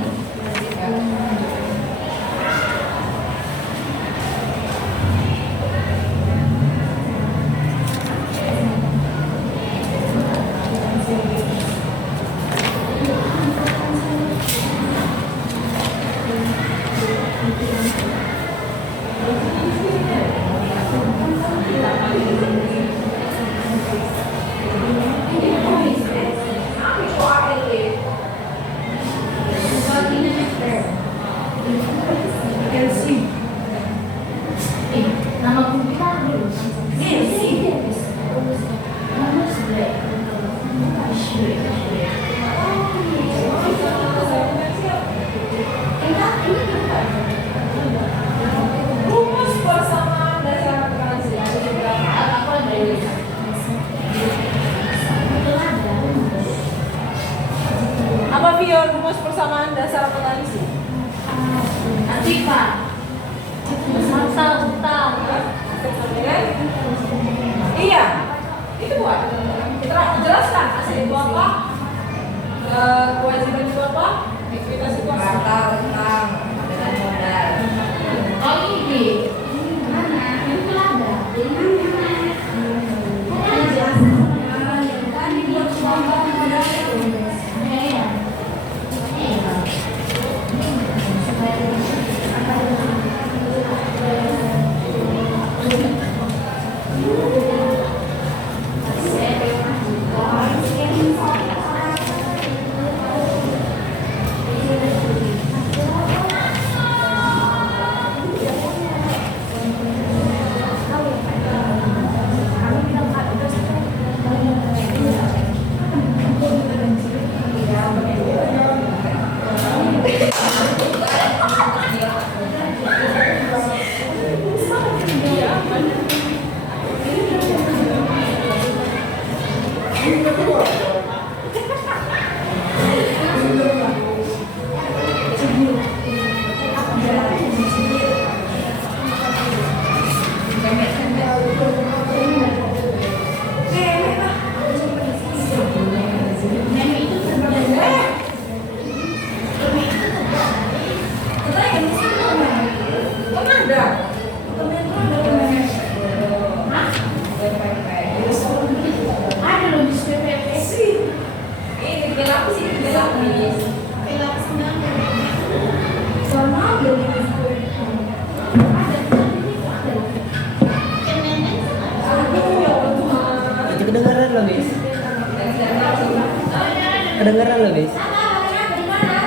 kedengeran loh, Bis. Di mana?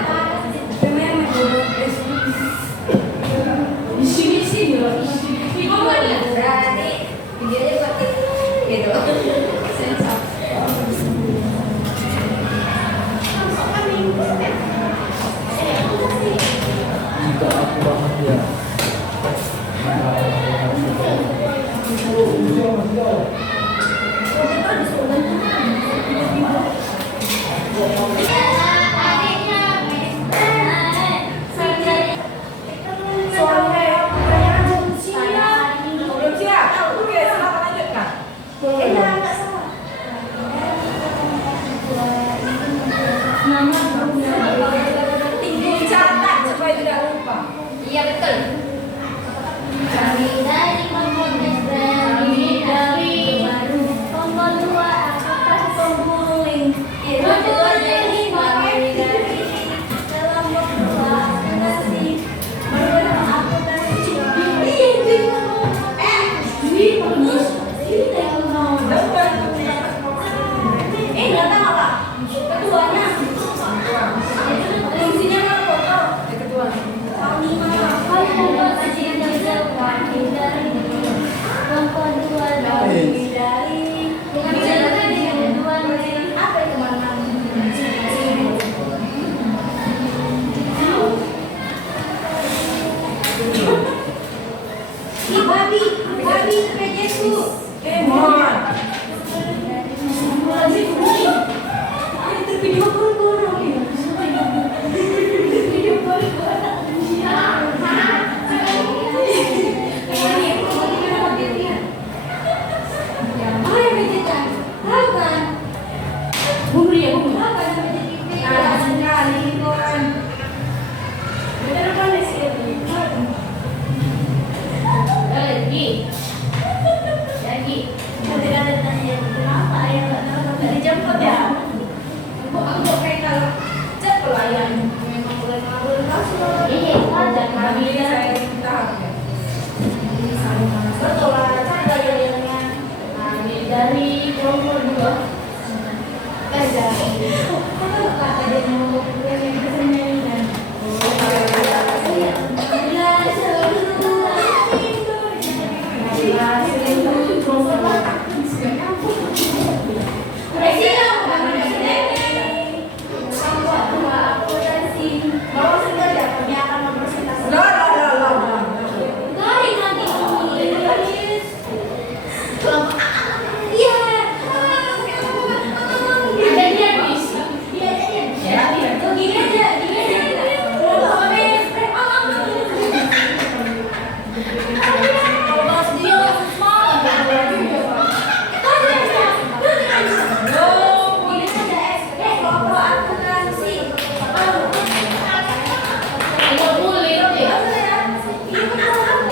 Di sini loh. Di bawah dia. Berarti videonya pakai gitu. Sensor. Jika aku bahagia. Belum siap. Oke, silakan lanjutkan. Dicatat supaya tidak lupa. Iya betul. Kami dari Kompones dari baru Kompon 2 apakah pembuling itu jadi kami dari kelompok 2 aplikasi beberapa aplikasi nggak tahu Pak ketuanya fungsinya apa foto Ketua. Babi kepedeku. Mohon. Dijemput ya? Aku kayak kalau cek pelayan memang boleh ngabur langsung. Iya, wajar Kami kami saya minta. Betul lah, cara jalannya. Kami dari kelompok 2. Kata dia mau yang kesenian.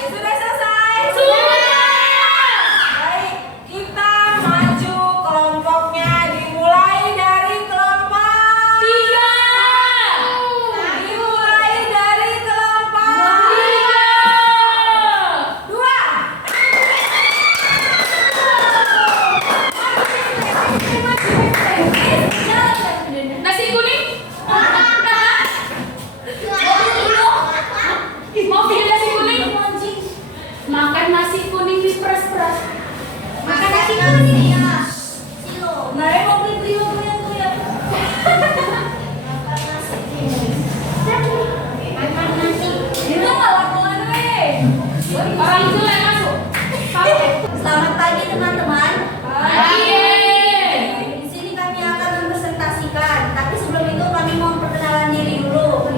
Sudah selesai? Baik, kita maju kelompoknya dimulai dari kelompok 3. Dimulai dari kelompok 2. Nasi kuning? Mau pilih nasi kuning? Makan nasi kuning di peras-peras. Makan nasi kuning ya. Silo. Nah, mau beli yang goyang. Makan nasi. Itu nggak lakukan deh. Orang itu yang masuk. Selamat pagi teman-teman. Pagi. Di sini kami akan mempresentasikan, tapi sebelum itu kami mau perkenalan diri dulu.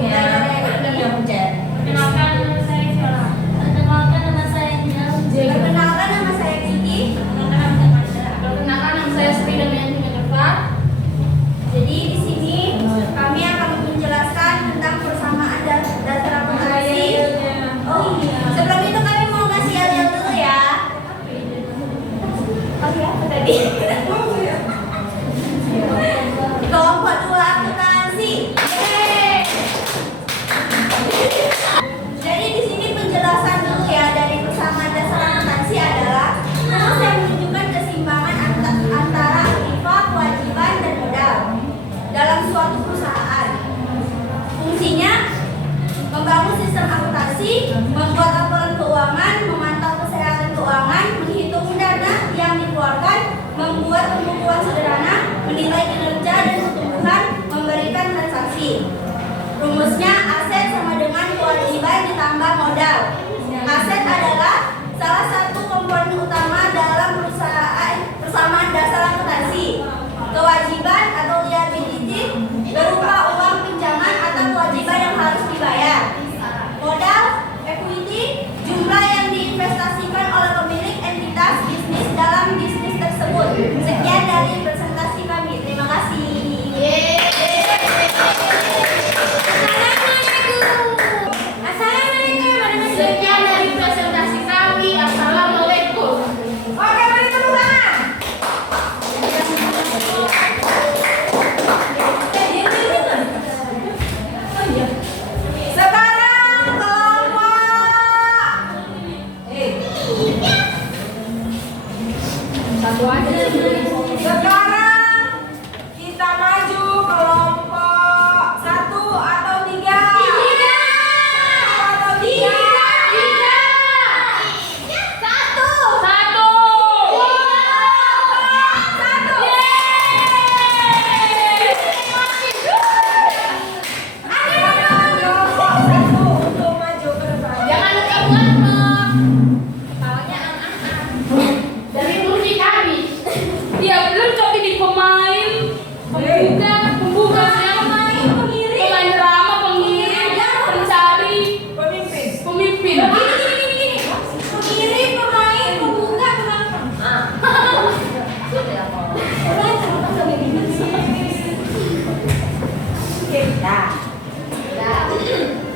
Perkenalkan nama saya siapa? Perkenalkan nama saya Nina. Perkenalkan nama saya Kiki. Perkenalkan nama saya Sri Damayanti Menerva. Jadi di sini kami akan menjelaskan tentang persamaan dasar aplikasi. Oh iya. Sebelum itu kami mau kasih masing-masing, membuat laporan keuangan, memantau kesehatan keuangan, menghitung dana yang dikeluarkan, membuat pembukuan sederhana, menilai kinerja dan pertumbuhan, memberikan transaksi. Rumusnya aset sama dengan kewajiban ditambah modal. Aset adalah salah satu komponen utama dalam perusahaan persamaan dasar akuntansi. Kewajiban atau liability berupa uang pinjaman atau kewajiban yang harus dibayar. Modal, equity, jumlah yang diinvestasikan oleh pemilik entitas bisnis dalam bisnis tersebut. Sekian dari presentasi kami. Terima kasih. Sekian dari presentasi kami. Assalamualaikum. Oke, beri tepuk tangan. Sekarang kelompok Satu aja. Sekarang kita maju kelompok 1 atau 3. 1 atau 3. Kelompok 1 untuk maju ke depan. Jangan lupa buat dari kursi kami. Dia belum tapi di pemain, pembuka siapa? Pemain drama, pengiring, pencari, Pemimpin. pemimpin. Pengiring, pemain, pembuka, penonton.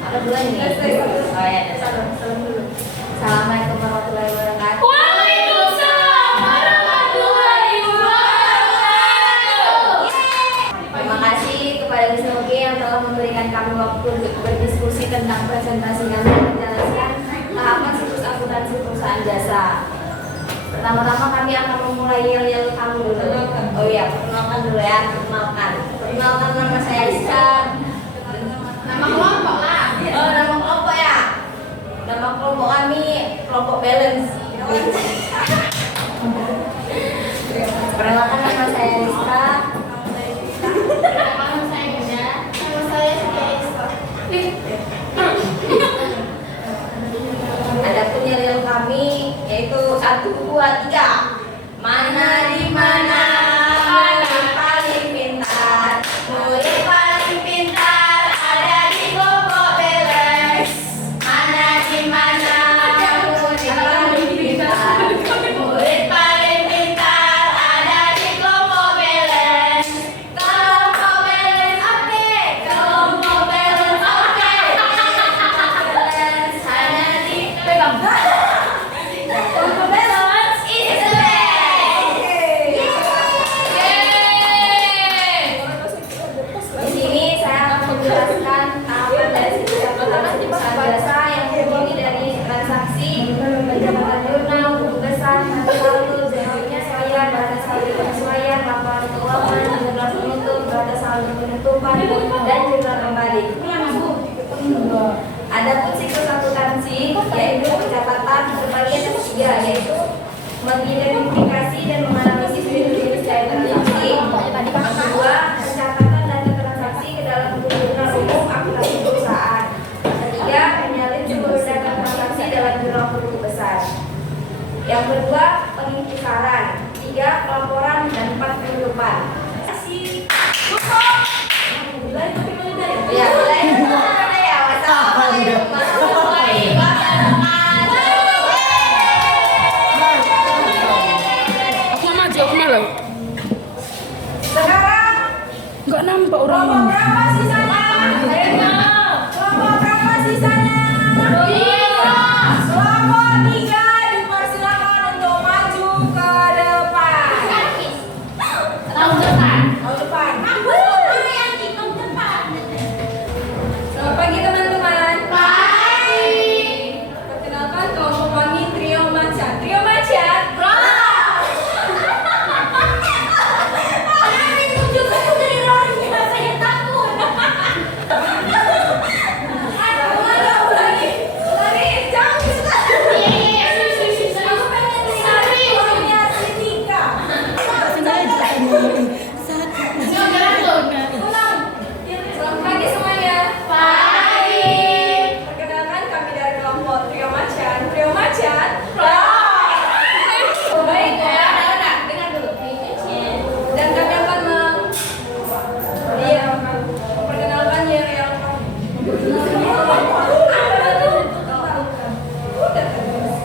Apa duluan nih? Oh ya, Assalamualaikum warahmatullahi wabarakatuh. Waalaikumsalam warahmatullahi wabarakatuh. Terima kasih kepada Miss Nogi yang telah memberikan kami waktu untuk berdiskusi tentang presentasi kami dan menjelaskan tahapan siklus akuntansi perusahaan jasa. Pertama-tama kami akan memulai yel-yel kami dulu. Oh iya, perkenalkan dulu ya. Perkenalkan nama saya Rizka. Nama kelompok lah. Oh, nama kelompok ya. Nama kelompok kami kelompok balance. Perkenalkan nama saya Rizka. Nama saya Gina. Nama saya Rizka. Adapun yel kami yaitu 1, 2, 3. Mana di mana murid paling pintar? Murid paling pintar ada di kelompok balance. Mana di mana murid paling pintar? Murid paling pintar ada di kelompok balance. Kelompok balance oke. Kelompok balance oke. Balance hanya di kelompok balance is the best. Di sini saya akan menjelaskan tahapan dari siklus akuntansi perusahaan jasa yang terdiri dari transaksi, pencatatan jurnal, buku besar, data saldo, penyesuaian, data saldo penyesuaian, laporan keuangan, jurnal penutup, data saldo penutupan, dan jurnal kembali. Adapun siklus akuntansi yaitu pencatatan terbagi atas 3, yaitu mengidentifikasi dan menganalisis jenis transaksi. Yang kedua, pencatatan data transaksi ke dalam buku jurnal umum akuntansi perusahaan. Ketiga, menyalin seluruh data transaksi dalam jurnal buku besar. Yang kedua, pengintisaran. 3, pelaporan, dan 4, penutupan. Ya, mulai ya. Wassalamualaikum warahmatullahi wabarakatuh. Aku maju, aku malu. Sekarang Enggak nampak orangnya. kelompok berapa sisanya? Kelompok berapa sisanya? Kelompok 3 dipersilakan untuk maju ke depan. Tahun depan. Tahun depan. Aku yang di tahun depan.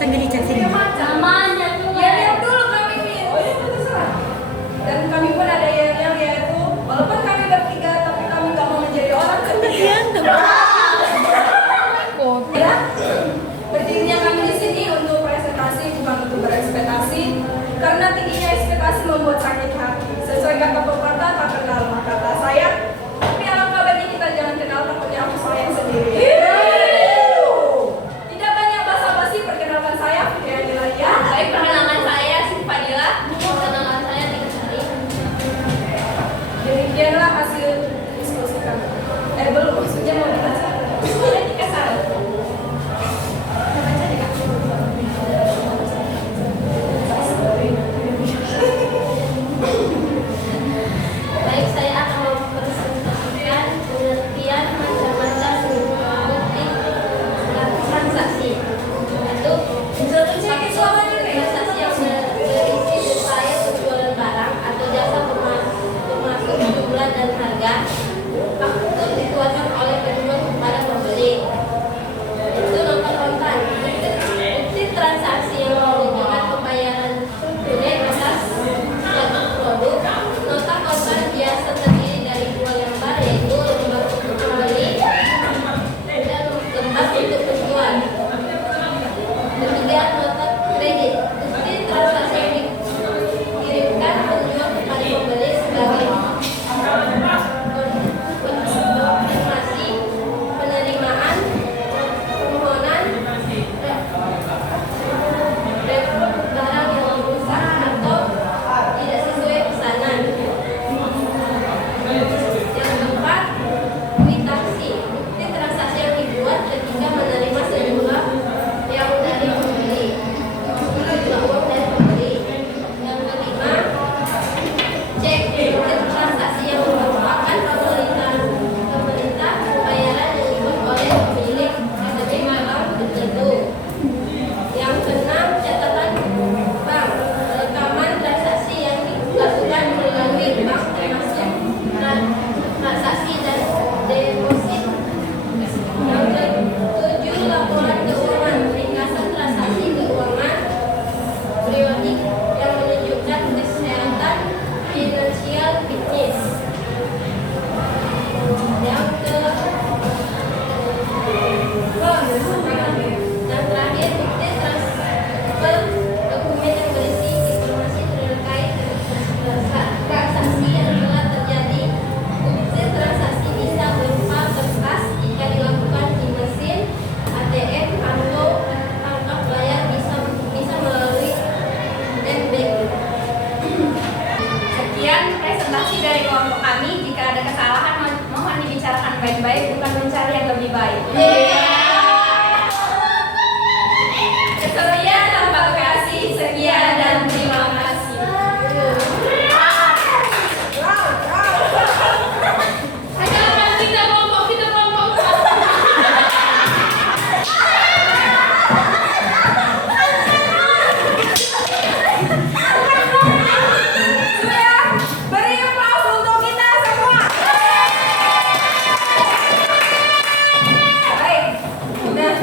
kan jadi chat sini. Namanya tuh. Ya lihat dulu kami Min. Oh iya terserah. Dan kami pun ada yang yaitu walaupun kami bertiga tapi kami nggak mau menjadi orang ketiga. Ya. Berdirinya kami di sini untuk presentasi bukan untuk berekspektasi karena tingginya ekspektasi membuat sakit hati. Sesuai kata pepatah tak kenal maka tak sayang. Tapi alangkah baiknya kita jangan kenal takutnya aku sayang sendiri. Tidak banyak basa-basi, perkenalkan saya Fikri ya. Baik, perkenalkan saya Siti Fadila. Perkenalkan saya Tika Sari. Demikianlah hasil diskusi kami. Belum maksudnya mau dibaca. Saya Tika Sari. Baik, saya akan mempresentasikan pengertian macam-macam bukti transaksi. Untuk transaksi yang berisi upaya penjualan barang atau jasa termasuk jumlah dan harga. Faktur dikeluarkan oleh penjual kepada pembeli. Itu nota kontan. Bukti transaksi yang menunjukkan pembayaran tunai atas suatu produk. Nota kontan biasa terdiri dari dua lembar, yaitu lembar untuk pembeli dan lembar untuk penjual. Ketiga, nota kredit. Bukti transaksi yang dikirimkan penjual kepada pembeli sebagai konfirmasi penerimaan permohonan repot barang yang rusak atau tidak sesuai pesanan. Yang keempat, kwitansi. Bukti transaksi yang dibuat ketika menerima sejumlah yang dari pembeli, sejumlah uang dari pembeli. Yang kelima, cek. Bukti transaksi yang merupakan pemerintah pembayaran yang dibuat oleh pemilik rekening bank tertentu. Yang keenam, catatan bank. Rekaman transaksi yang dilakukan melalui bank termasuk transaksi dan deposit. Yang ketujuh, laporan keuangan. Ringkasan transaksi keuangan periodik yang menunjukkan kesehatan finansial bisnis. Yang terakhir, bukti transfer dokumen yang berisi informasi terkait transaksi yang telah terjadi. Bukti transaksi bisa berupa kertas jika dilakukan di mesin ATM atau tangkap bayar bisa melalui netbank. Sekian presentasi dari kelompok kami. Jika ada kesalahan mohon dibicarakan baik-baik, bukan mencari yang lebih baik. Keseruan tanpa kasih. Sekian dan terima kasih. Kita kelompok. Sudah, beri aplaus untuk kita semua. Baik. Nah,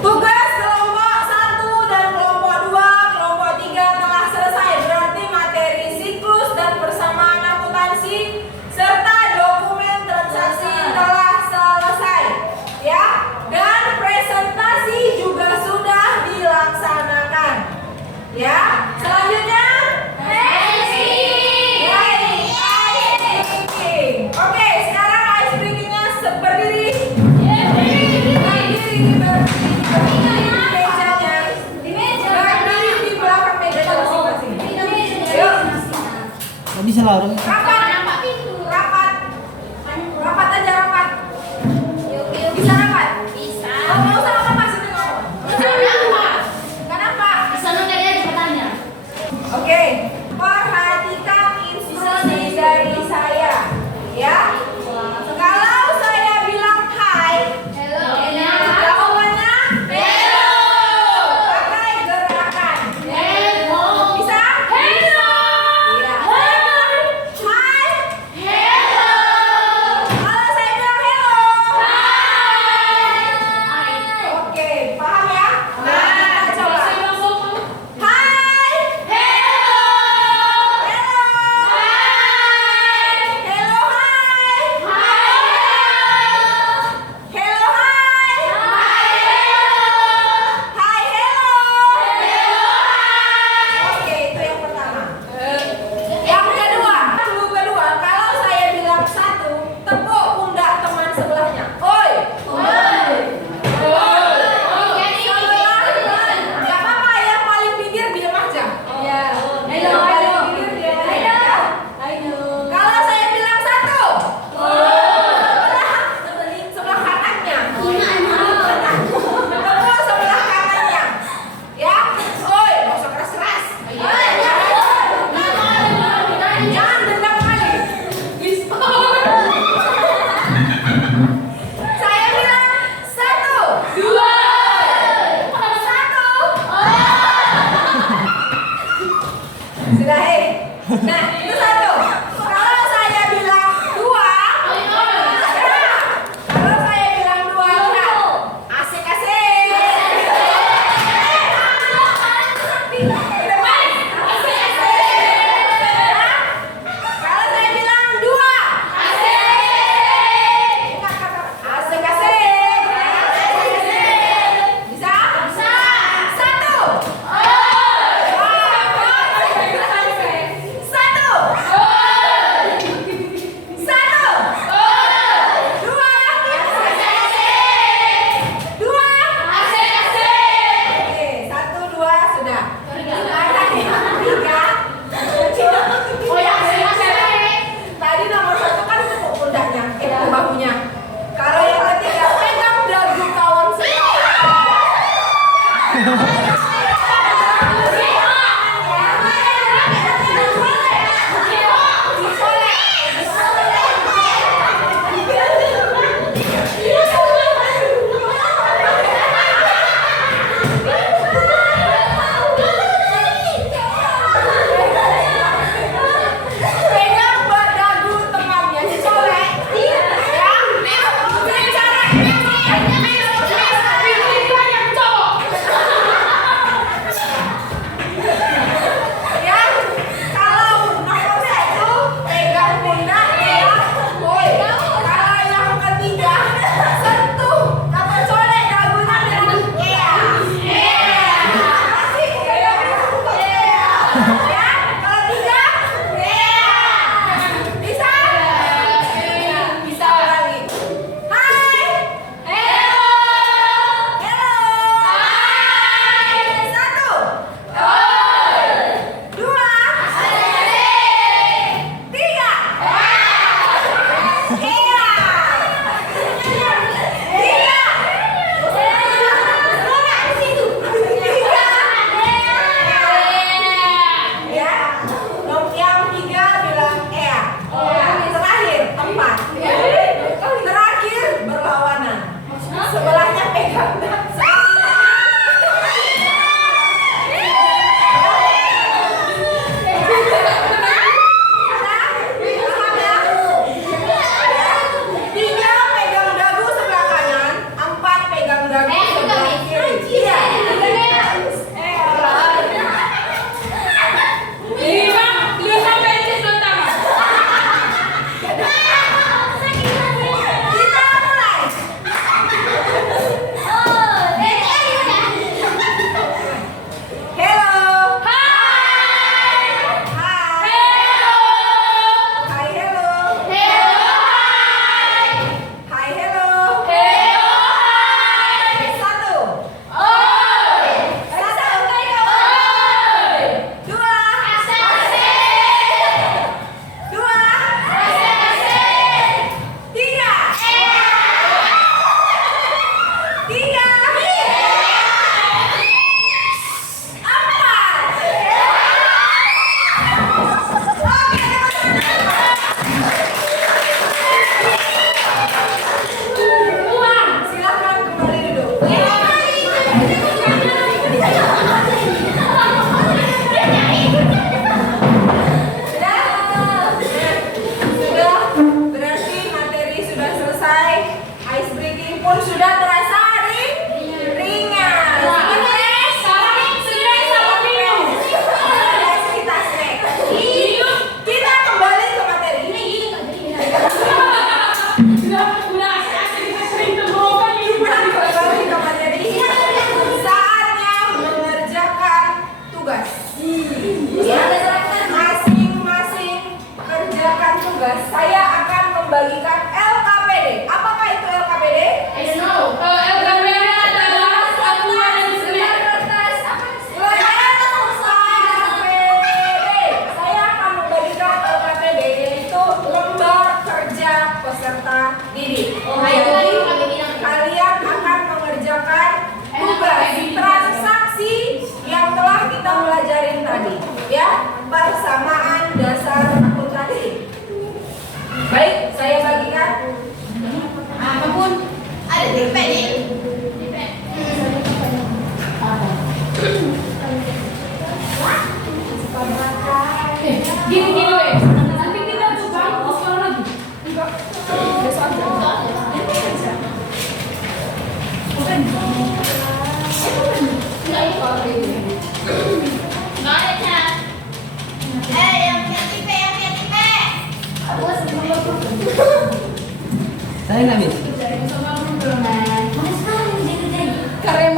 tugas kelompok 1 dan kelompok 2, kelompok 3 telah selesai. Berarti materi siklus dan persamaan akuntansi serta dokumen transaksi telah selesai. Ya, dan presentasi juga sudah dilaksanakan. Ya, selanjutnya Oke, sekarang ice breaking-nya berdiri. Berdiri di mejanya. Berdiri di belakang meja masing-masing. Yuk, Nggak bisa larang. rapat aja rapat. Bisa rapat? Bisa. Nggak usah rapat maksudnya ngomong. Kenapa? Bisa nonton aja pertanyaan. Oke, perhatikan instruksi dari saya, ya. Kalau saya bilang hai, jawabannya pakai gerakan. Bisa? Iya. Saya bilang hai, Nah, itu satu. Kalau saya bilang dua, kalau saya bilang dua, lihat. Asik-asik. Kalau saya bilang dua, asik-asik. Bisa? Bisa. Satu. Satu. Satu. Dua. Dua. Oke, satu, dua, sudah. Tiga. Tadi nomor satu kan tepuk pundaknya, bahunya. Kalau yang ketiga pegang dagu kawan semua. Pegang dagu temannya dicolek. Ya. Bicara. Pilih yang cowok.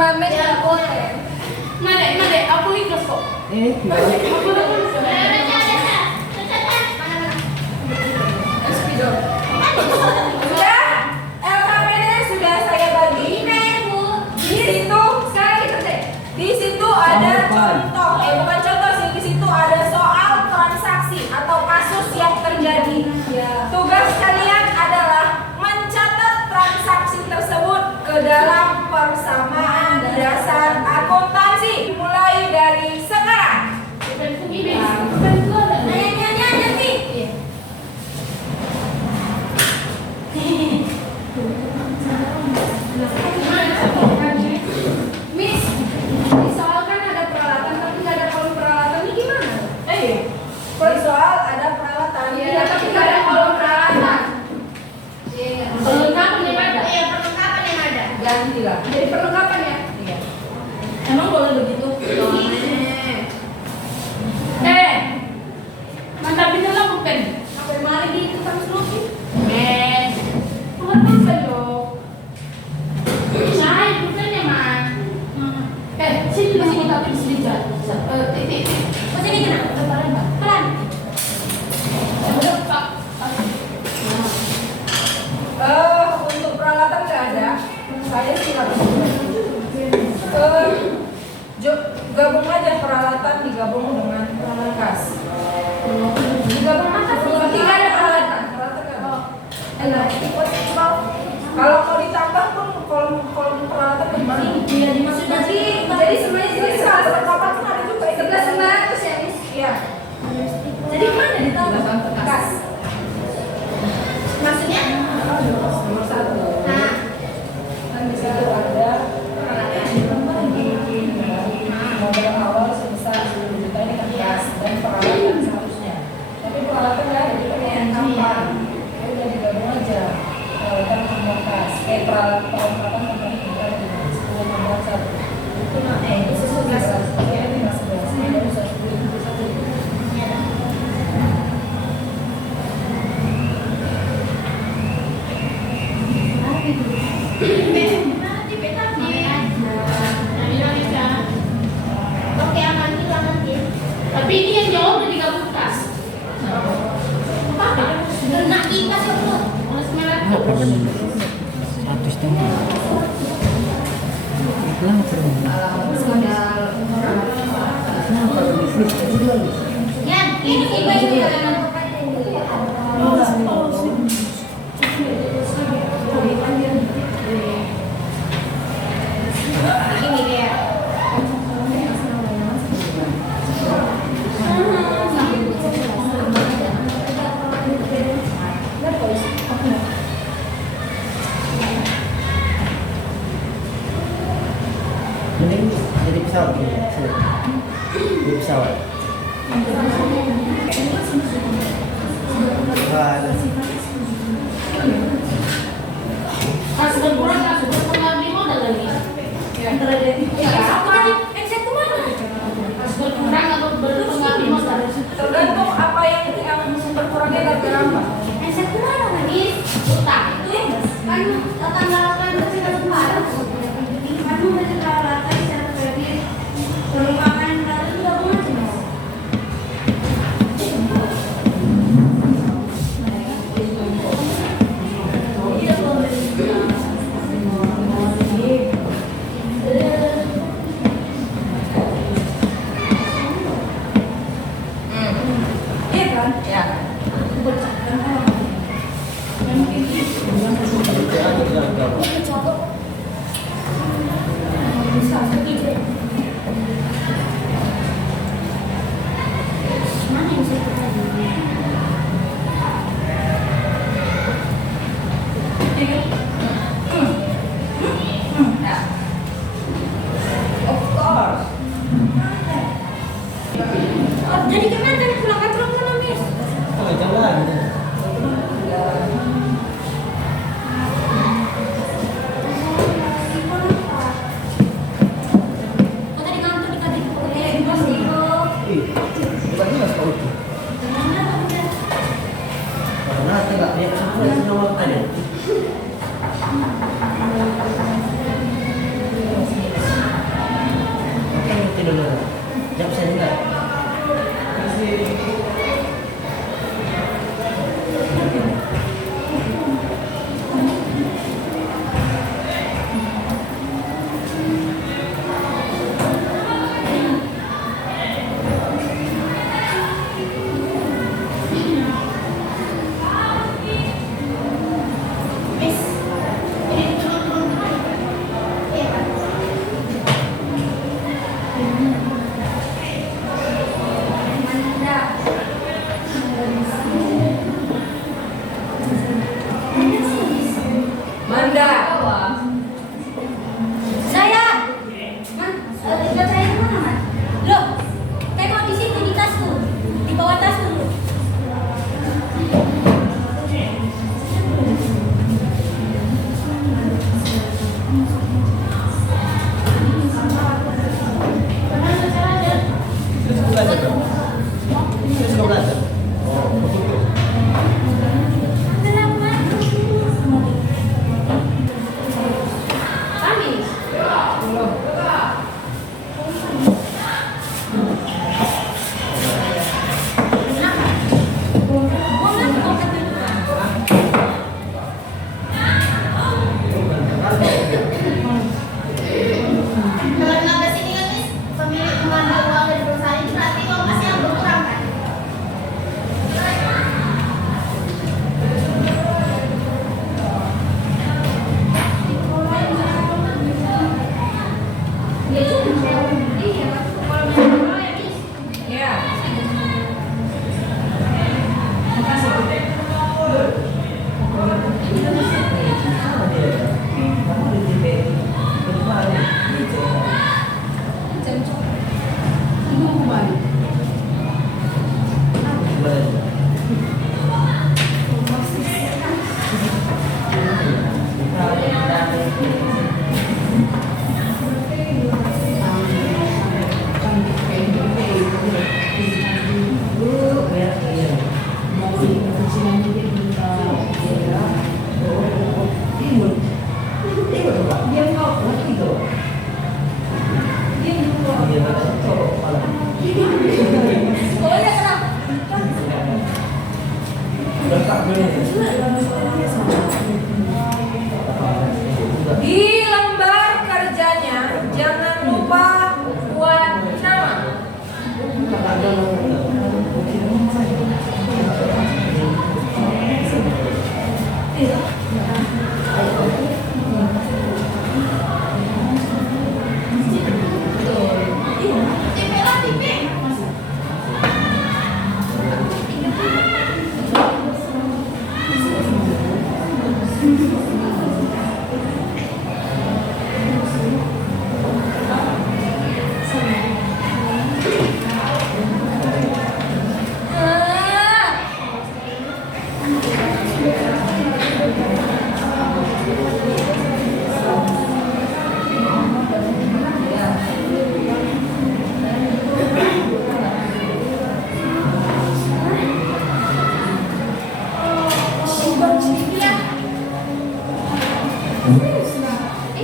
Mame tidak boleh. Nade, aku ikhlas kok. Aku udah Sudah, LKPD sudah saya bagi. Di situ sekarang kita cek. Di situ ada contoh, bukan contoh sih. Di situ ada soal transaksi atau kasus yang terjadi. Tugas kalian adalah mencatat transaksi tersebut ke dalam persamaan dasar akuntansi. Mulai dari sekarang. Miss, di soal kan ada peralatan tapi nggak ada kolom peralatan, ini gimana? Per soal ada peralatan, tapi nggak ada kolom peralatan. perlengkapan yang ada. Perlengkapan yang ada. Gantilah. Jadi perlengkapan ya? Iya. Emang boleh begitu? Mantapin lah bukan. Sampai mari di tukang seluruh. Pengertian dong. Saya bukannya man. Sini masih mantapin sedikit. Titik. Masih ini kena. Pelan. Udah Pak. Untuk peralatan nggak ada. Saya sih harus. Gabung aja peralatan digabung dengan kas. Digabung aja. Tidak ada peralatan. Kalau mau ditambah pun kolom peralatan bagaimana? Iya, dimaksud nanti. Jadi sebenarnya sini salah perlengkapan kan ada juga. 11.900 ya, Miss? Iya. Jadi mana ditambah? Kas. Maksudnya? Nomor 1. Nah, Kan di situ ada modal awal sebesar 10 juta ini kan kas dan peralatan seharusnya. Tapi peralatan nggak ada, jadi yang tampak. Ya udah digabung aja. Peralatan sama kas. Peralatan sama kita di 10 modal 1. Itu itu sesuai ya ini masih 11. Ini baru 1 itu. oke aman kita nanti. Tapi ini yang jauh udah digabung tas. Apa? Nak dikasih dulu. Oleh semerat. 100 tengah. Iklan Yan, ini ibu-ibu yang ini dia. Mending jadi pesawat gitu. Jadi pesawat. Pas berkurang langsung berpengaruh modal lagi. Exact mana? Pas berkurang atau berpengaruh modal. Tergantung apa yang berkurangnya gara-gara apa. Exact mana, Manis? Utang. Kan tanggal 8 Maret. Kan udah peralatan secara kredit. Perlengkapan peralatan juga macam. Iya kan? Ya. Mana yang saya tadi? Of course. Jadi gimana tadi pulang kan, Miss? Oh, jalan. Oh, tadi kantor dikasih dikasih. Bukan ini mas kau itu. Karena tidak dia sampai nomor tadi. dulu. Jam saya enggak. Manda. Saya. Man, dompet saya di mana, Man? Loh, tengok di situ di tasku. Di bawah tasku. Terus suka belajar dong. Terus suka belajar. Oh. Tenang, Man. Kami. Kalau 15 ini kan, Miss, pemilik mengambil uang dari perusahaan itu berarti uang masih yang berkurang, kan? Ya. Oh ya, kenapa? Di lembar kerjanya jangan lupa buat nama.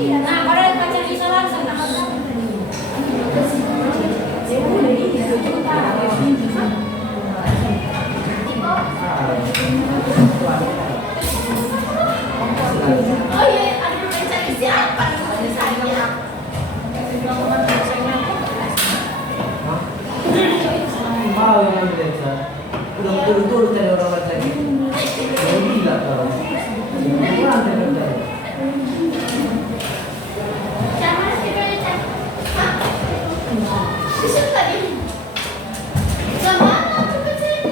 Nah, padahal pacar bisa langsung nak makan. Oh iya, ada mencari siapa nih saya? Mau yang ambil Elsa. Udah betul-betul cari orang lain lagi. Udah gila kau. Kurang cari. Siapa sih kalian? Bisa tadi. Sama aku kecil.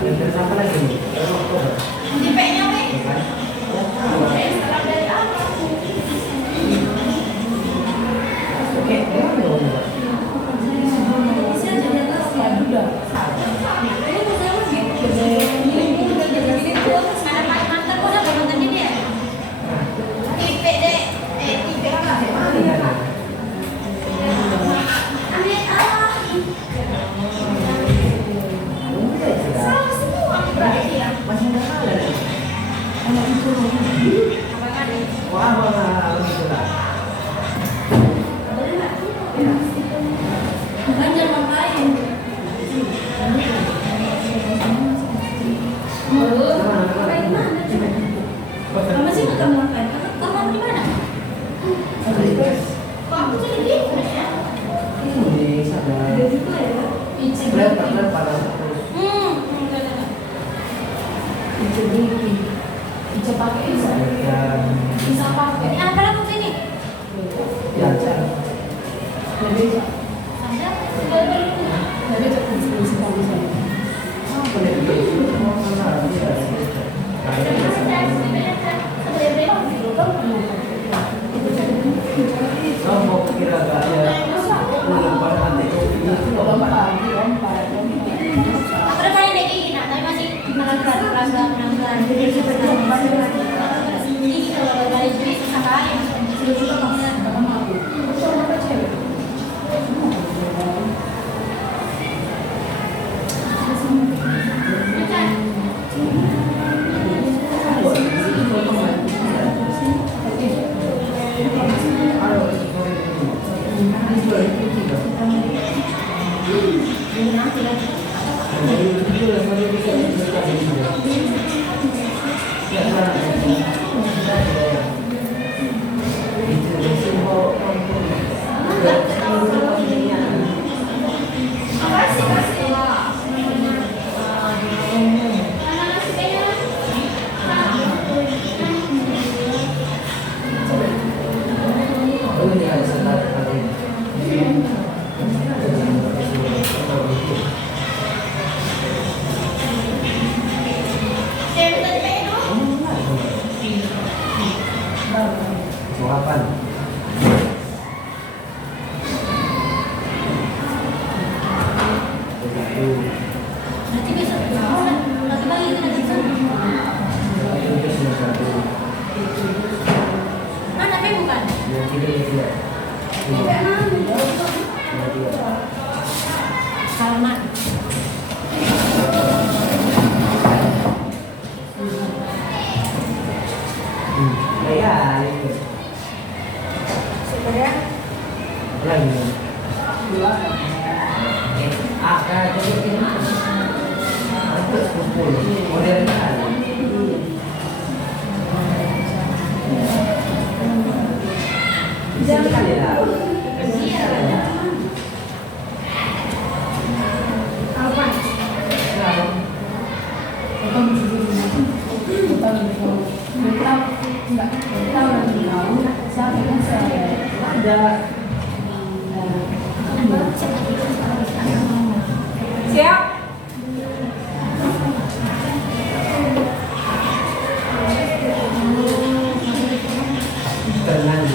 Yang tersangka lagi nih. Di PN-nya, weh. Oke, gimana dong? Bisa jadi atas ya, udah. Mama sih nggak kamu makan. Kamu di mana? Kok aku jadi gitu ya? Ini sadar. Berat pada terus. Bisa pakai bisa pakai. Ini apa lagu ini? Ya, cara. Mau kira gak ada penumpang nanti Aku udah kali kayak gini, tapi masih pelan-pelan. Jadi kalau balik jadi susah kali. Suapan. Nanti besok nanti pagi kita besok. Mana P bukan? Salaman. Ya, itu. Sebenarnya Lagi. Jadi ini. Terus kumpul. Modern kali. Bisa kali lah. siap. Tenang.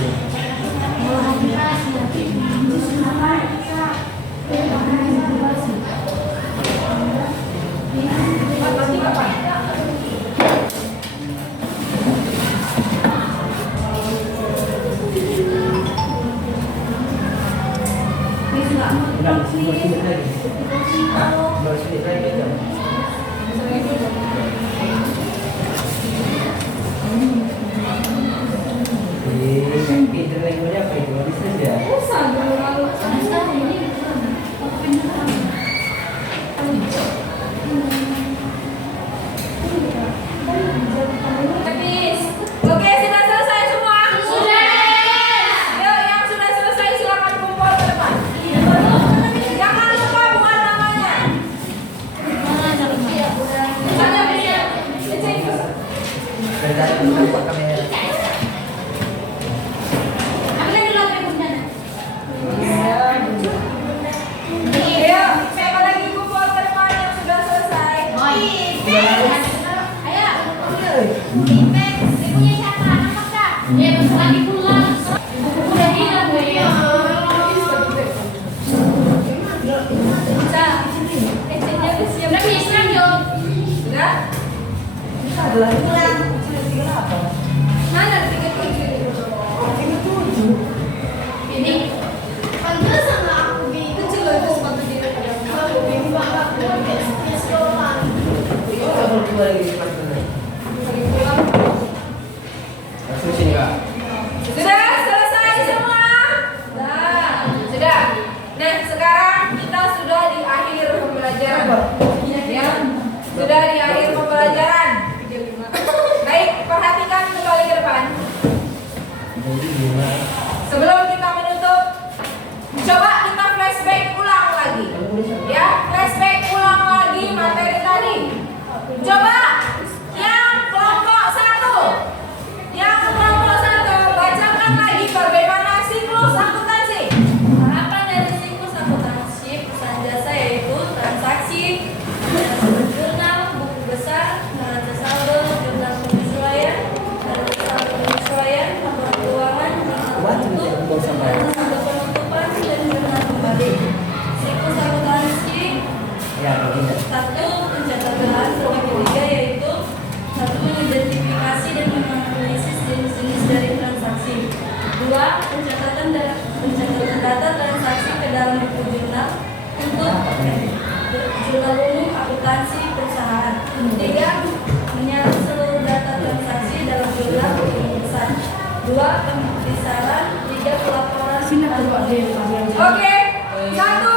Habis. Oke, sudah selesai semua? Sudah. Yuk, yang sudah selesai silakan kumpul ke depan. Jangan lupa buat namanya. Misalnya bisa. Ambilin dulu HP bunda. Yuk, siapa lagi kumpul ke depan yang sudah selesai? Ayo. Ipex, ibunya siapa? Anak kak? Dia bentar lagi pulang. Udah hilang gue ya. Bisa. Ceknya udah siap. Udah bisa dong. Sudah? Pulang. Mana tiket kunci? Ini. Pantas sama aku bi. Kecil loh itu sepatu dia daripada aku. Sudah selesai semua? Sudah. Nah, sekarang kita sudah di akhir pembelajaran. Ya. Sudah di akhir pembelajaran. Jadi gimana? Sebelum kita menutup, coba kita flashback ulang lagi. Ya, flashback ulang lagi materi tadi. Coba yang kelompok 1. Yang kelompok 1 bacakan lagi bagaimana siklus akuntansi. Tahapan dari siklus akuntansi perusahaan jasa yaitu transaksi, jurnal, buku besar, neraca saldo, jurnal penyesuaian, neraca saldo penyesuaian, laporan keuangan, jurnal penutup, neraca saldo penutupan, dan jurnal kembali. Siklus akuntansi Ya, begini. 1. Pencatatan sebagai 3 yaitu 1. Mengidentifikasi dan menganalisis jenis-jenis dari transaksi. 2. Pencatatan data transaksi ke dalam buku jurnal untuk jurnal umum akuntansi perusahaan. 3. Menyaring seluruh data transaksi dalam jurnal buku besar. 2. Pembisaran. 3. Pelaporan. Oke, 1